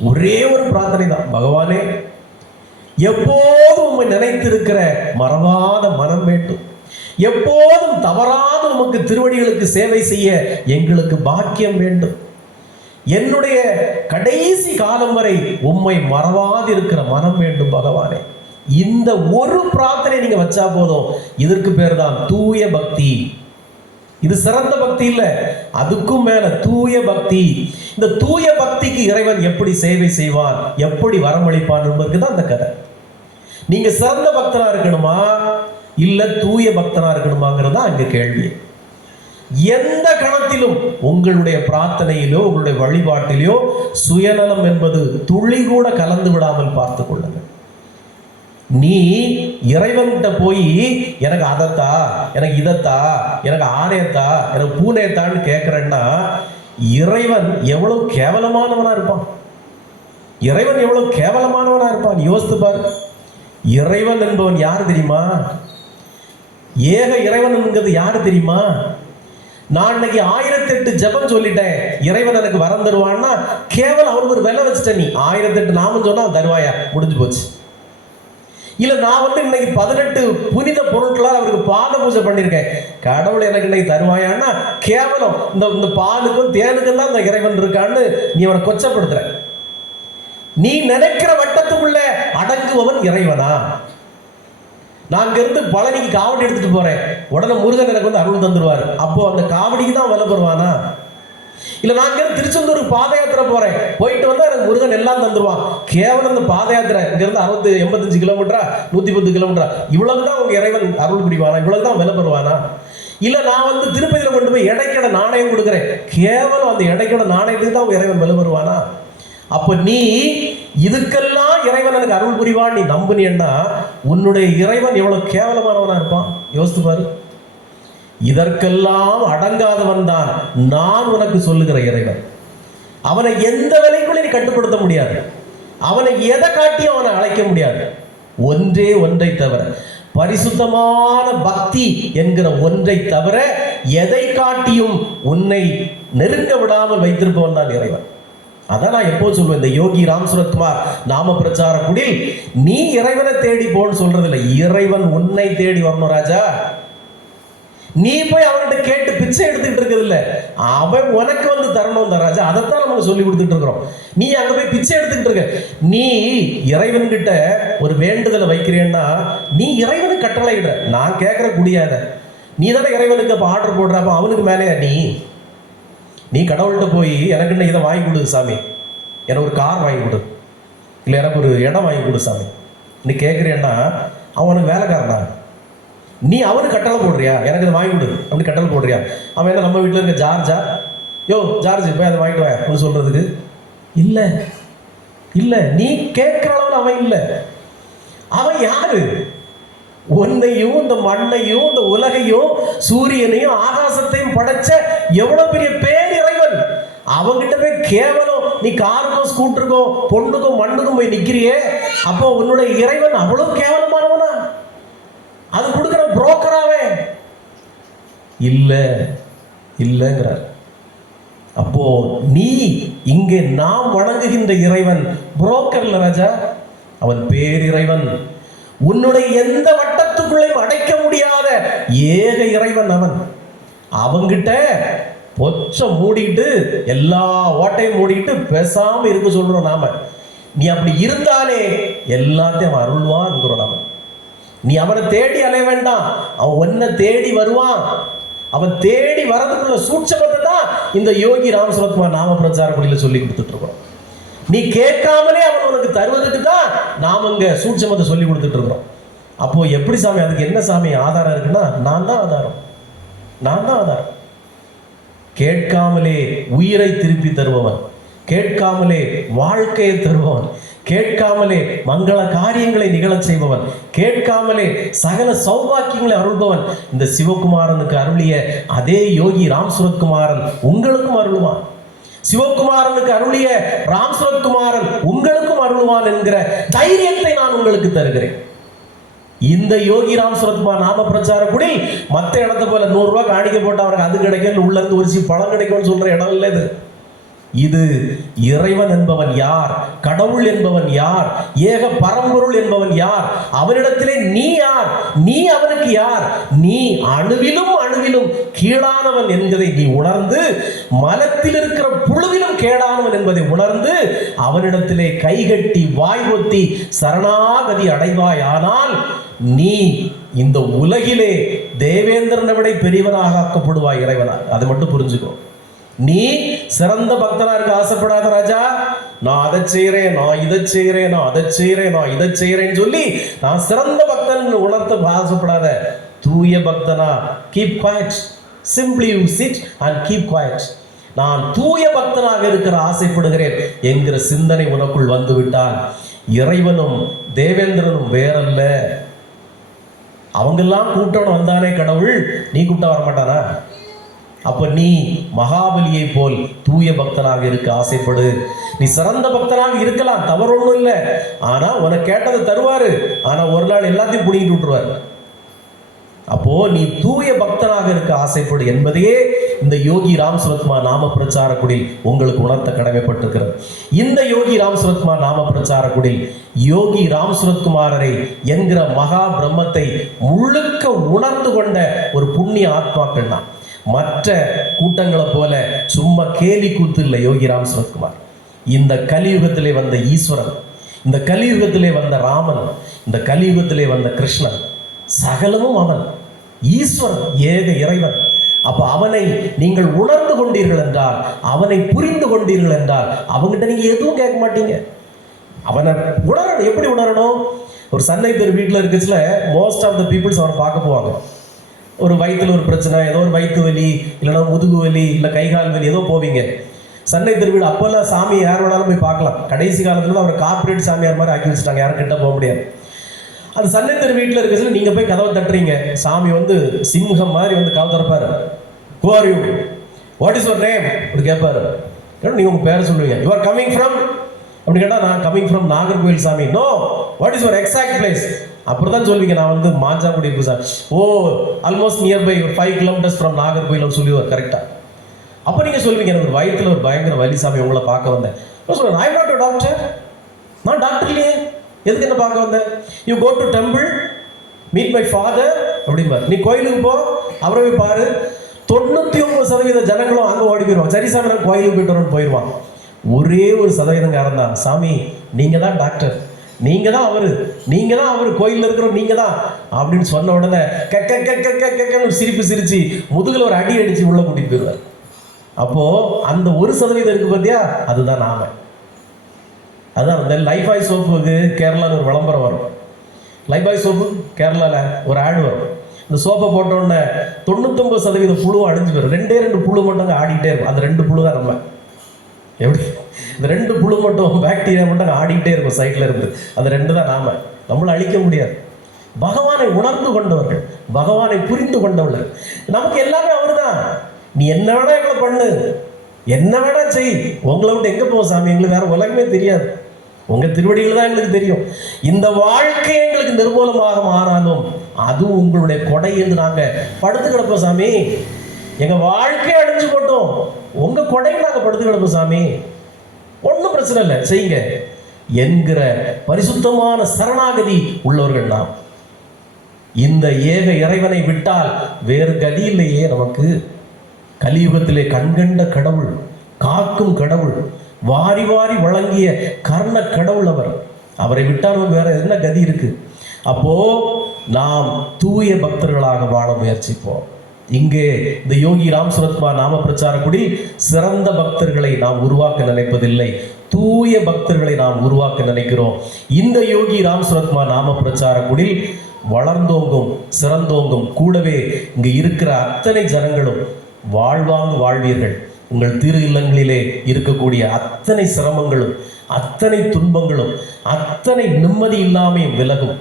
ஒரே ஒரு பிரார்த்தனை தான், பகவானே எப்போதும் உம்மை நினைத்திருக்கிற மறவாத மனம் வேண்டும், எப்போதும் தவறாத உமக்கு திருவடிகளுக்கு சேவை செய்ய எங்களுக்கு பாக்கியம் வேண்டும், என்னுடைய கடைசி காலம் வரை உம்மை மறவாதிருக்கிற மனம் வேண்டும் பகவானே. இந்த ஒரு பிரார்த்தனை நீங்க வச்சா போதும். இதற்கு பேர் தான் தூய பக்தி. இது சிறந்த பக்தி இல்ல, அதுக்கும் மேல தூய பக்தி. இந்த தூய பக்திக்கு இறைவன் எப்படி சேவை செய்வான், எப்படி வரமளிப்பான் என்பதற்கு தான் அந்த கதை. நீங்க சிறந்த பக்தனா இருக்கணுமா இல்ல தூய பக்தனா இருக்கணுமாங்கிறது தான் அங்க கேள்வி. எந்த கணத்திலும் உங்களுடைய பிரார்த்தனையிலோ உங்களுடைய வழிபாட்டிலோ சுயநலம் என்பது துளி கூட கலந்து விடாமல் பார்த்துக் கொள்ளுங்கள். நீ இறைவன்கிட்ட போய் எனக்கு அதத்தா, எனக்கு இதத்தா, எனக்கு ஆணையத்தா, எனக்கு பூனையத்தான்னு கேட்கிறேன்னா இறைவன் எவ்வளவு கேவலமானவனா இருப்பான், இறைவன் எவ்வளவு கேவலமானவனா இருப்பான் யோசித்து பாரு. இறைவன் என்பவன் யார் தெரியுமா? ஏக இறைவன் என்கிறது யாரு தெரியுமா? நான் இன்னைக்கு 1008 ஜபம் சொல்லிட்டேன், இறைவன் எனக்கு வரம் தருவான்னா கேவலம் அவனுக்கு ஒரு விலை வச்சுட்ட. நீ 1008 நாமம் சொன்னா தருவாயா, முடிஞ்சு போச்சு. இல்ல நான் இன்னைக்கு 18 புனித பொருட்களால் அவருக்கு பாத பூஜை பண்ணிருக்கேன், கடவுள் எனக்கு இன்னைக்கு தருவாயான்னா கேவலம் இந்த பாலுக்கும் தேனுக்கும் தான் இந்த இறைவன் இருக்கான்னு நீ அவனை கொச்சப்படுத்துற. நீ நினைக்கிற வட்டத்துக்குள்ள அடங்குபவன் இறைவனா? நான் இருந்து பழனிக்கு காவடி எடுத்துட்டு போறேன், உடனே முருகன் எனக்கு அருள் தந்துருவாரு, அப்போ அந்த காவடிக்கு தான் விலை பெறுவானா? இல்ல நான் இருந்து திருச்செந்தூருக்கு பாத யாத்திரை போறேன், போயிட்டு வந்தா எனக்கு முருகன் எல்லாம் தந்துருவான், கேவலம் இந்த பாத யாத்திரை இங்க இருந்து 85 கிலோமீட்டரா 110 கிலோமீட்டரா, இவ்வளவுதான் உங்க இறைவன் அருள் புரிவானா, இவ்வளவுதான் விலை பெறுவானா? இல்ல நான் திருப்பதியில கொண்டு போய் எடைக்கட நாணயம் கொடுக்குறேன், கேவலம் அந்த எடைக்கட நாணயத்துக்கு தான் உங்க இறைவன் விலை பெறுவானா? அப்ப நீ இதுக்கெல்லாம் இறைவன் எனக்கு அருள் புரிவான் நீ நம்புனீன்னா உன்னுடைய இறைவன் எவ்வளவு கேவலமானவனா இருப்பான் யோசித்து பாரு. இதற்கெல்லாம் அடங்காதவன் தான் நான் உனக்கு சொல்லுகிற இறைவன். அவனை எந்த விலைக்குள்ள நீ கட்டுப்படுத்த முடியாது, அவனை எதை காட்டியும் அவனை அழைக்க முடியாது. ஒன்றே ஒன்றை தவிர, பரிசுத்தமான பக்தி என்கிற ஒன்றை தவிர எதை காட்டியும் உன்னை நெருங்க விடாமல் வைத்திருப்பவன் தான் இறைவன். அதான் நான் எப்போ சொல்லுவேன், இந்த யோகி ராம் சுரத்குமார் நாம பிரச்சார குடில் நீ இறைவனை தேடி போன்னு சொல்றது இல்லை, இறைவன் உன்னை தேடி வரணும் ராஜா. நீ போய் அவன்கிட்ட கேட்டு பிச்சை எடுத்துக்கிட்டு இருக்கிறது இல்லை, அவன் உனக்கு தரணும் தான் ராஜா. அதைத்தான் நமக்கு சொல்லி கொடுத்துட்டு இருக்கிறோம். நீ அங்க போய் பிச்சை எடுத்துக்கிட்டு இருக்க. நீ இறைவன்கிட்ட ஒரு வேண்டுதலை வைக்கிறேன்னா நீ இறைவனுக்கு கட்டளை இடுற, நான் கேட்கற குடியாத. நீ தானே இறைவனுக்கு அப்ப ஆர்டர் போடுற, அப்ப அவனுக்கு மேலே நீ கடவுள்கிட்ட போய் எனக்கு என்ன இதை வாங்கி கொடு சாமி, எனக்கு ஒரு கார் வாங்கி கொடு, இல்லை எனக்கு ஒரு இடம் வாங்கி கொடு சாமி நீ கேட்குறேன்னா அவனுக்கு வேலைக்காரனா? நீ அவனுக்கு கட்டளை போடுறியா, எனக்கு இதை வாங்கி கொடு அப்படி கட்டளை போடுறியா? அவன் என்ன நம்ம வீட்டில் இருக்க ஜார்ஜா, யோ ஜார்ஜ் போய் அதை வாங்கிட்டு வா அப்படின்னு சொல்றதுக்கு? இல்லை இல்லை, நீ கேட்குற அளவில் அவன் இல்லை. அவன் யாரு? உன்னையும் இந்த மண்ணையும் இந்த உலகையும் சூரியனையும் ஆகாசத்தையும் படைச்ச எவ்வளவு பெரிய பேரிறைவன். அவங்கிட்ட போய் கேவலம் நீ காருக்கும் ஸ்கூட்டருக்கும் பொண்ணுக்கும் மண்ணுக்கும் போய் நிக்கிறியே, அப்போ உன்னுடைய இறைவன் அவ்வளவு கேவலமானவனா? அது கொடுக்கிற புரோக்கராவே இல்லைங்கிறார். அப்போ நீ இங்கே நாம் வணங்குகின்ற இறைவன் புரோக்கர்ல ராஜா, அவன் பேரிறைவன். உன்னுடைய எந்த வட்டத்துக்குள்ளையும் அடைக்க முடியாத ஏக இறைவன் அவன். அவங்கிட்ட பொச்ச மூடிட்டு எல்லா ஓட்டையும் மூடிட்டு பேசாம இருக்க சொல்றோம் நாம. நீ அப்படி இருந்தாலே எல்லாத்தையும் அவன் அருள்வான் நாம. நீ அவனை தேடி அலைய வேண்டாம், அவன் உன்னை தேடி வருவான். அவன் தேடி வரதுக்குள்ள சூட்சமத்தை தான் இந்த யோகி ராம் சுரத்குமார் நாம பிரச்சார குடியில சொல்லி கொடுத்துட்டு இருக்கோம். நீ கேட்காமலே அவன் உனக்கு தருவதற்கு தான் நாம் அங்க சூட்சமத்தை சொல்லி கொடுத்துட்டு இருக்கிறோம். அப்போ எப்படி சாமி, அதுக்கு என்ன சாமி ஆதாரம் இருக்குன்னா, நான் தான் ஆதாரம், நான் தான் ஆதாரம். கேட்காமலே உயிரை திருப்பி தருபவன், கேட்காமலே வாழ்க்கையை தருபவன், கேட்காமலே மங்கள காரியங்களை நிகழச் செய்பவன், கேட்காமலே சகல சௌபாக்கியங்களை அருள்பவன் இந்த சிவகுமாரனுக்கு அருளிய அதே யோகி ராம் சுரத்குமாரன் உங்களுக்கும் அருள்வான். சிவகுமாரனுக்கு அருளிய ராம் சுரத்குமாரன் உங்களுக்கும் அருள்வான் என்கிற தைரியத்தை நான் உங்களுக்கு தருகிறேன். இந்த யோகி ராம் சுரத்குமார் நாம பிரச்சார கூடி மற்ற இடத்த போல 100 ரூபாய் காணிக்க போட்டு அவருக்கு அது கிடைக்கும், உள்ள இருந்து ஒரு பழம் கிடைக்கும்னு சொல்ற இடம் இல்லை இது. இது இறைவன் என்பவன் யார், கடவுள் என்பவன் யார், ஏக பரம்பொருள் என்பவன் யார், அவனிடத்திலே நீ யார், நீ அவனுக்கு யார், நீ அணுவிலும் அணுவிலும் கீழானவன் என்பதை நீ உணர்ந்து, மலத்தில் இருக்கிற புழுவிலும் கேடானவன் என்பதை உணர்ந்து அவனிடத்திலே கைகட்டி வாய் ஒத்தி சரணாகதி அடைவாய். ஆனால் நீ இந்த உலகிலே தேவேந்திரனை விட பெரியவனாக ஆக்கப்படுவாய் இறைவனாக. அதை மட்டும் புரிஞ்சுக்கோ. நீ சிறந்த பக்தனா இருக்க ஆசைப்படாத ராஜா. நான் அதை செய்யறேன், நான் இதை செய்யறேன், நான் அதை செய்யறேன், நான் இதை செய்யறேன்னு சொல்லி நான் சிறந்த பக்தன் உணர்த்த ஆசைப்படாத. தூய பக்தனா keep quiet, simply you sit and keep quiet. நான் தூய பக்தனாக இருக்கிற ஆசைப்படுகிறேன் என்கிற சிந்தனை உனக்குள் வந்து விட்டால் இறைவனும் தேவேந்திரனும் வேறல்ல. அவங்கெல்லாம் கூட்டணும் வந்தானே கடவுள், நீ கூட்ட வரமாட்டானா? அப்ப நீ மகாபலியை போல் தூய பக்தனாக இருக்க ஆசைப்படு. நீ சிறந்த பக்தனாக இருக்கலாம், தவறு ஒன்றும் இல்லை. ஆனா உனக்கு கேட்டதை தருவாரு, ஆனா ஒரு நாள் எல்லாத்தையும் புடிங்கிட்டு விட்டுருவாரு. அப்போ நீ தூய பக்தனாக இருக்க ஆசைப்படு என்பதையே இந்த யோகி ராம் சுரத்குமார் நாம பிரச்சார குடில் உங்களுக்கு உணர்த்த கடமைப்பட்டிருக்கிறது. இந்த யோகி ராம் சுரத்குமார் நாம பிரச்சார குடில் யோகி ராம் சுரத்குமாரரை என்கிற மகா பிரம்மத்தை முழுக்க உணர்ந்து கொண்ட ஒரு புண்ணிய ஆத்மாக்கள் தான். மற்ற கூட்டங்களை போல சும்மா கேலி கூத்து இல்லை யோகி ராம் சுரத்குமார். இந்த கலியுகத்திலே வந்த ஈஸ்வரன், இந்த கலியுகத்திலே வந்த ராமன், இந்த கலியுகத்திலே வந்த கிருஷ்ணன், சகலமும் அவன் ஈஸ்வரன், ஏக இறைவன். அப்ப அவனை நீங்கள் உணர்ந்து கொண்டீர்கள் என்றால், அவனை புரிந்து கொண்டீர்கள் என்றால் அவங்ககிட்ட நீங்க எதுவும் கேட்க மாட்டீங்க. அவனை உணரணும். எப்படி உணரணும்? ஒரு சன்னை தெரு வீட்டில் இருக்குச்சுல, மோஸ்ட் ஆஃப் த பீப்புள்ஸ் அவனை பார்க்க போவாங்க. ஒரு வயிற்றுல ஒரு பிரச்சனை, ஏதோ ஒரு வயிற்று வலி, இல்லைன்னா முதுகு வலி, இல்லை கைகால் வலி, ஏதோ போவீங்க. சன்னை திருவிழா அப்போல்லாம் சாமி யார் வேணாலும் போய் பார்க்கலாம். கடைசி காலத்துல தான் அவர் கார்பரேட் சாமியார் மாதிரி ஆக்கி வச்சுட்டாங்க, யாரும் கிட்ட போக முடியாது. அது சன்னை தெரு வீட்டில் இருக்கிற நீங்க போய் கதவை தட்டுறீங்க, சாமி வந்து சிம்ஹம் மாதிரி வந்து கதவை திறப்பாரு. Who are you? What is your name? அப்படி கேட்பாரு. நீங்க உங்க பேரை சொல்லுவீங்க. You are coming from அப்படி கேட்டா, நான் கமிங் ஃப்ரம் நாகர்கோவில் சாமி. No, what is your exact place? அப்புறம் தான் சொல்வீங்க, நான் வந்து மாஞ்சாங்குடி இருக்கு sir. Oh, almost nearby 5 kilometres from Nagercoil சொல்லுவார் கரெக்டா. அப்போ நீங்க சொல்வீங்க, எனக்கு ஒரு வயிற்றுல ஒரு பயங்கர வலி சாமி, உங்களை பார்க்க வந்தேன். சொல்றேன், ஐ நாட் a டாக்டர், நான் டாக்டர் இல்லையே, எதுக்கு என்ன பார்க்க வந்தேன்? You go to temple, meet my father அப்படிம்பார். நீ கோயிலுக்கு போ, அவரை போய் பாரு. 99% ஜனங்களும் அங்கே ஓடி போயிடுவாங்க. சரி சாமி, நான் கோயிலுக்கு போயிட்டு வரேன்னு போயிடுவான். ஒரே ஒரு சதவீதம் தான், சாமி நீங்க தான் டாக்டர், நீங்க தான் அவரு, நீங்க தான் அவரு, கோயிலில் இருக்கிறோம் நீங்க தான் அப்படின்னு சொன்ன உடனே கக்க சிரிப்பு சிரிச்சு முதுகுல ஒரு அடி அடிச்சு உள்ள கூட்டிட்டு போயிடுவார். அப்போ அந்த 1% இருக்கு பார்த்தியா, அதுதான் நாம. அதான் இந்த லைஃபாய் சோப்புக்கு கேரளாவில் ஒரு விளம்பரம் வரும். லைஃபாய் சோப்பு கேரளாவில் ஒரு ஆடு வரும். இந்த சோப்பை போட்ட உடனே 99% புழுவும் அழிஞ்சு போயிடும். 2 புழு மட்டும் ஆடிக்கிட்டே இருக்கும். அந்த 2 புழு தான் நம்ம. எப்படி இந்த 2 புழு மட்டும், பாக்டீரியா மட்டும் ஆடிக்கிட்டே இருக்கும் சைட்ல இருந்து. அந்த 2 தான் நாம. நம்மளை அழிக்க முடியாது. பகவானை உணர்ந்து கொண்டவர்கள், பகவானை புரிந்து கொண்டவர்கள், நமக்கு எல்லாமே அவர் தான். நீ என்ன வேணா எங்களை பண்ணு, என்ன வேணா செய், உங்களை விட்டு எங்க போவோம் சாமி, எங்களுக்கு வேற உலகமே தெரியாது, உங்க திருவடிகள் தான் எங்களுக்கு தெரியும். இந்த வாழ்க்கை எங்களுக்கு நிர்மூலமாக மாறாலும் அதுவும் உங்களுடைய கொடை என்று நாங்க படுத்து கிடப்போம் சாமி. எங்க வாழ்க்கையை அழிஞ்சு போட்டோம், உங்க கொடையில் நாங்க படுத்து கிடப்போம் சாமி, ஒன்றும் பிரச்சனை இல்லை, செய்யுங்க என்கிற பரிசுத்தமான சரணாகதி உள்ளவர்கள் நாம். இந்த ஏக இறைவனை விட்டால் வேறு கதி இல்லையே நமக்கு. கலியுகத்திலே கண்கண்ட கடவுள், காக்கும் கடவுள், வாரி வாரி வழங்கிய கர்ண கடவுள் அவர். அவரை விட்டாலும் வேற என்ன கதி இருக்கு? அப்போ நாம் தூய பக்தர்களாக வாழ முயற்சிப்போம். இங்கே இந்த யோகி ராம் சுரத்குமார் நாம பிரச்சார குடி சிறந்த பக்தர்களை நாம் உருவாக்க நினைப்பதில்லை, தூய பக்தர்களை நாம் உருவாக்க நினைக்கிறோம். இந்த யோகி ராம் சுரத்குமார் நாம பிரச்சார குடில் வளர்ந்தோங்கும், சிறந்தோங்கும். கூடவே இங்கு இருக்கிற அத்தனை ஜனங்களும் வாழ்வாங்கு வாழ்வீர்கள். உங்கள் திரு இல்லங்களிலே இருக்கக்கூடிய அத்தனை சிரமங்களும், அத்தனை துன்பங்களும், அத்தனை நிம்மதி இல்லாமையும் விலகும்.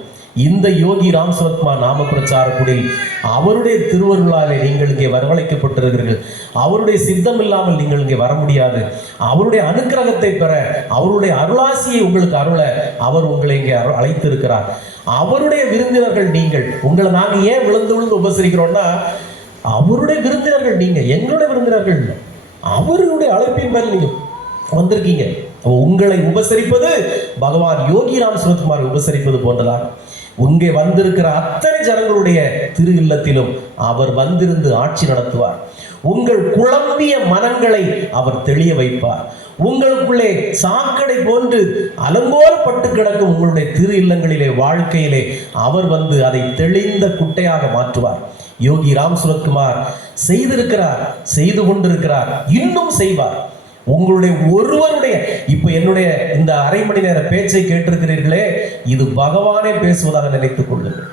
இந்த யோகி ராம் சுரத்குமார் நாம பிரச்சார குடில் அவருடைய திருவருளாலே நீங்கள் இங்கே வரவழைக்கப்பட்டிருக்கிறீர்கள். அவருடைய சித்தம் இல்லாமல் நீங்கள் இங்கே வர முடியாது. அவருடைய அனுக்கிரகத்தை பெற, அவருடைய அருளாசியை உங்களுக்கு அருள அவர் உங்களை இங்கே அழைத்திருக்கிறார். அவருடைய விருந்தினர்கள் நீங்கள். உங்களை நாங்கள் ஏன் விழுந்து விழுந்து உபசரிக்கிறோம்னா, அவருடைய விருந்தினர்கள் நீங்க, எங்களுடைய விருந்தினர்கள் இல்லை. அவருடைய அழைப்பின் மேல் நீங்க வந்திருக்கீங்க. உங்களை உபசரிப்பது பகவான் யோகி ராம் சுரத்குமார் உபசரிப்பது போன்றதாக இங்கே வந்திருக்கிற அத்தனை ஜனங்களுடைய திரு இல்லத்திலும் அவர் வந்திருந்து ஆட்சி நடத்துவார். உங்கள் குழம்பிய மனங்களை அவர் தெளிய வைப்பார். உங்களுக்குள்ளே சாக்கடை போன்று அலங்கோலப்பட்டு கிடக்கும் உங்களுடைய திரு இல்லங்களிலே, வாழ்க்கையிலே அவர் வந்து அதை தெளிந்த குட்டையாக மாற்றுவார். யோகி ராம் சுரத்குமார் செய்திருக்கிறார், செய்து கொண்டிருக்கிறார், இன்னும் செய்வார். உங்களுடைய ஒருவருடைய இப்ப என்னுடைய இந்த அரை மணி நேர பேச்சை கேட்டிருக்கிறீர்களே, இது பகவானே பேசுவதாக நினைத்துக் கொள்ளுங்கள்.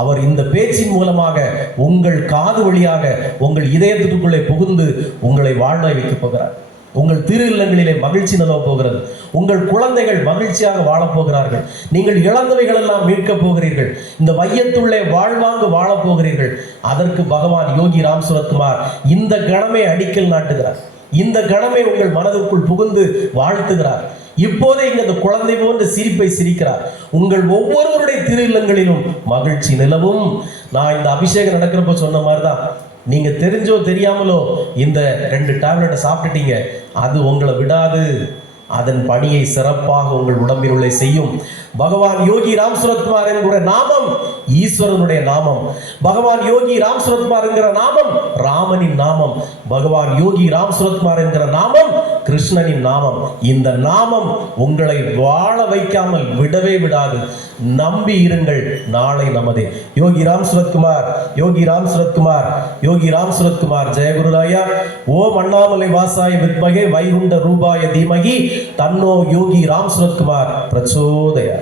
அவர் இந்த பேச்சின் மூலமாக உங்கள் காது வழியாக உங்கள் இதயத்துக்குள்ளே புகுந்து உங்களை வாழ வைக்கப் போகிறார். உங்கள் திரு இல்லங்களிலே மகிழ்ச்சி நிலவ போகிறது. உங்கள் குழந்தைகள் மகிழ்ச்சியாக வாழப் போகிறார்கள். நீங்கள் இழந்தவைகள் எல்லாம் மீட்கப் போகிறீர்கள். இந்த வையத்துள்ளே வாழ்வாங்கு வாழப் போகிறீர்கள். அதற்கு பகவான் யோகி ராம் சுரத்குமார் இந்த கணமே அடிக்கல் நாட்டுகிறார். இந்த கணமே உங்கள் மனதிற்குள் புகுந்து வாழ்த்துகிறார். இப்போதே இங்க அந்த குழந்தை போன்ற சிரிப்பை சிரிக்கிறார். உங்கள் ஒவ்வொருவருடைய திரு இல்லங்களிலும் மகிழ்ச்சி நிலவும். நான் இந்த அபிஷேகம் நடக்கிறப்ப சொன்ன மாதிரிதான், நீங்க தெரிஞ்சோ தெரியாமலோ இந்த 2 டேப்லெட்டை சாப்பிட்டுட்டீங்க, அது உங்களை விடாது. அதன் பணியை சிறப்பாக உங்கள் உடம்பில் உள்ளே செய்யும். பகவான் யோகி ராம் சுரத்குமார் என்கிற நாமம் ஈஸ்வரனுடைய நாமம். பகவான் யோகி ராம் சுரத்குமார் என்கிற நாமம் ராமனின் நாமம். பகவான் யோகி ராம் சுரத்குமார் என்கிற நாமம் கிருஷ்ணனின் நாமம். இந்த நாமம் உங்களை வாழ வைக்காமல் விடவே விடாது. நம்பி இருங்கள், நாளை நமதே. யோகி ராம் சுரத்குமார், யோகி ராம் சுரத்குமார், யோகி ராம் சுரத்குமார். ஜெயகுருராயா. ஓம் அண்ணாமலை வாசாய வித்மகே வைகுண்ட ரூபாய தீமகி தன்னோ யோகி ராம் சுரத்குமார் பிரச்சோதயா.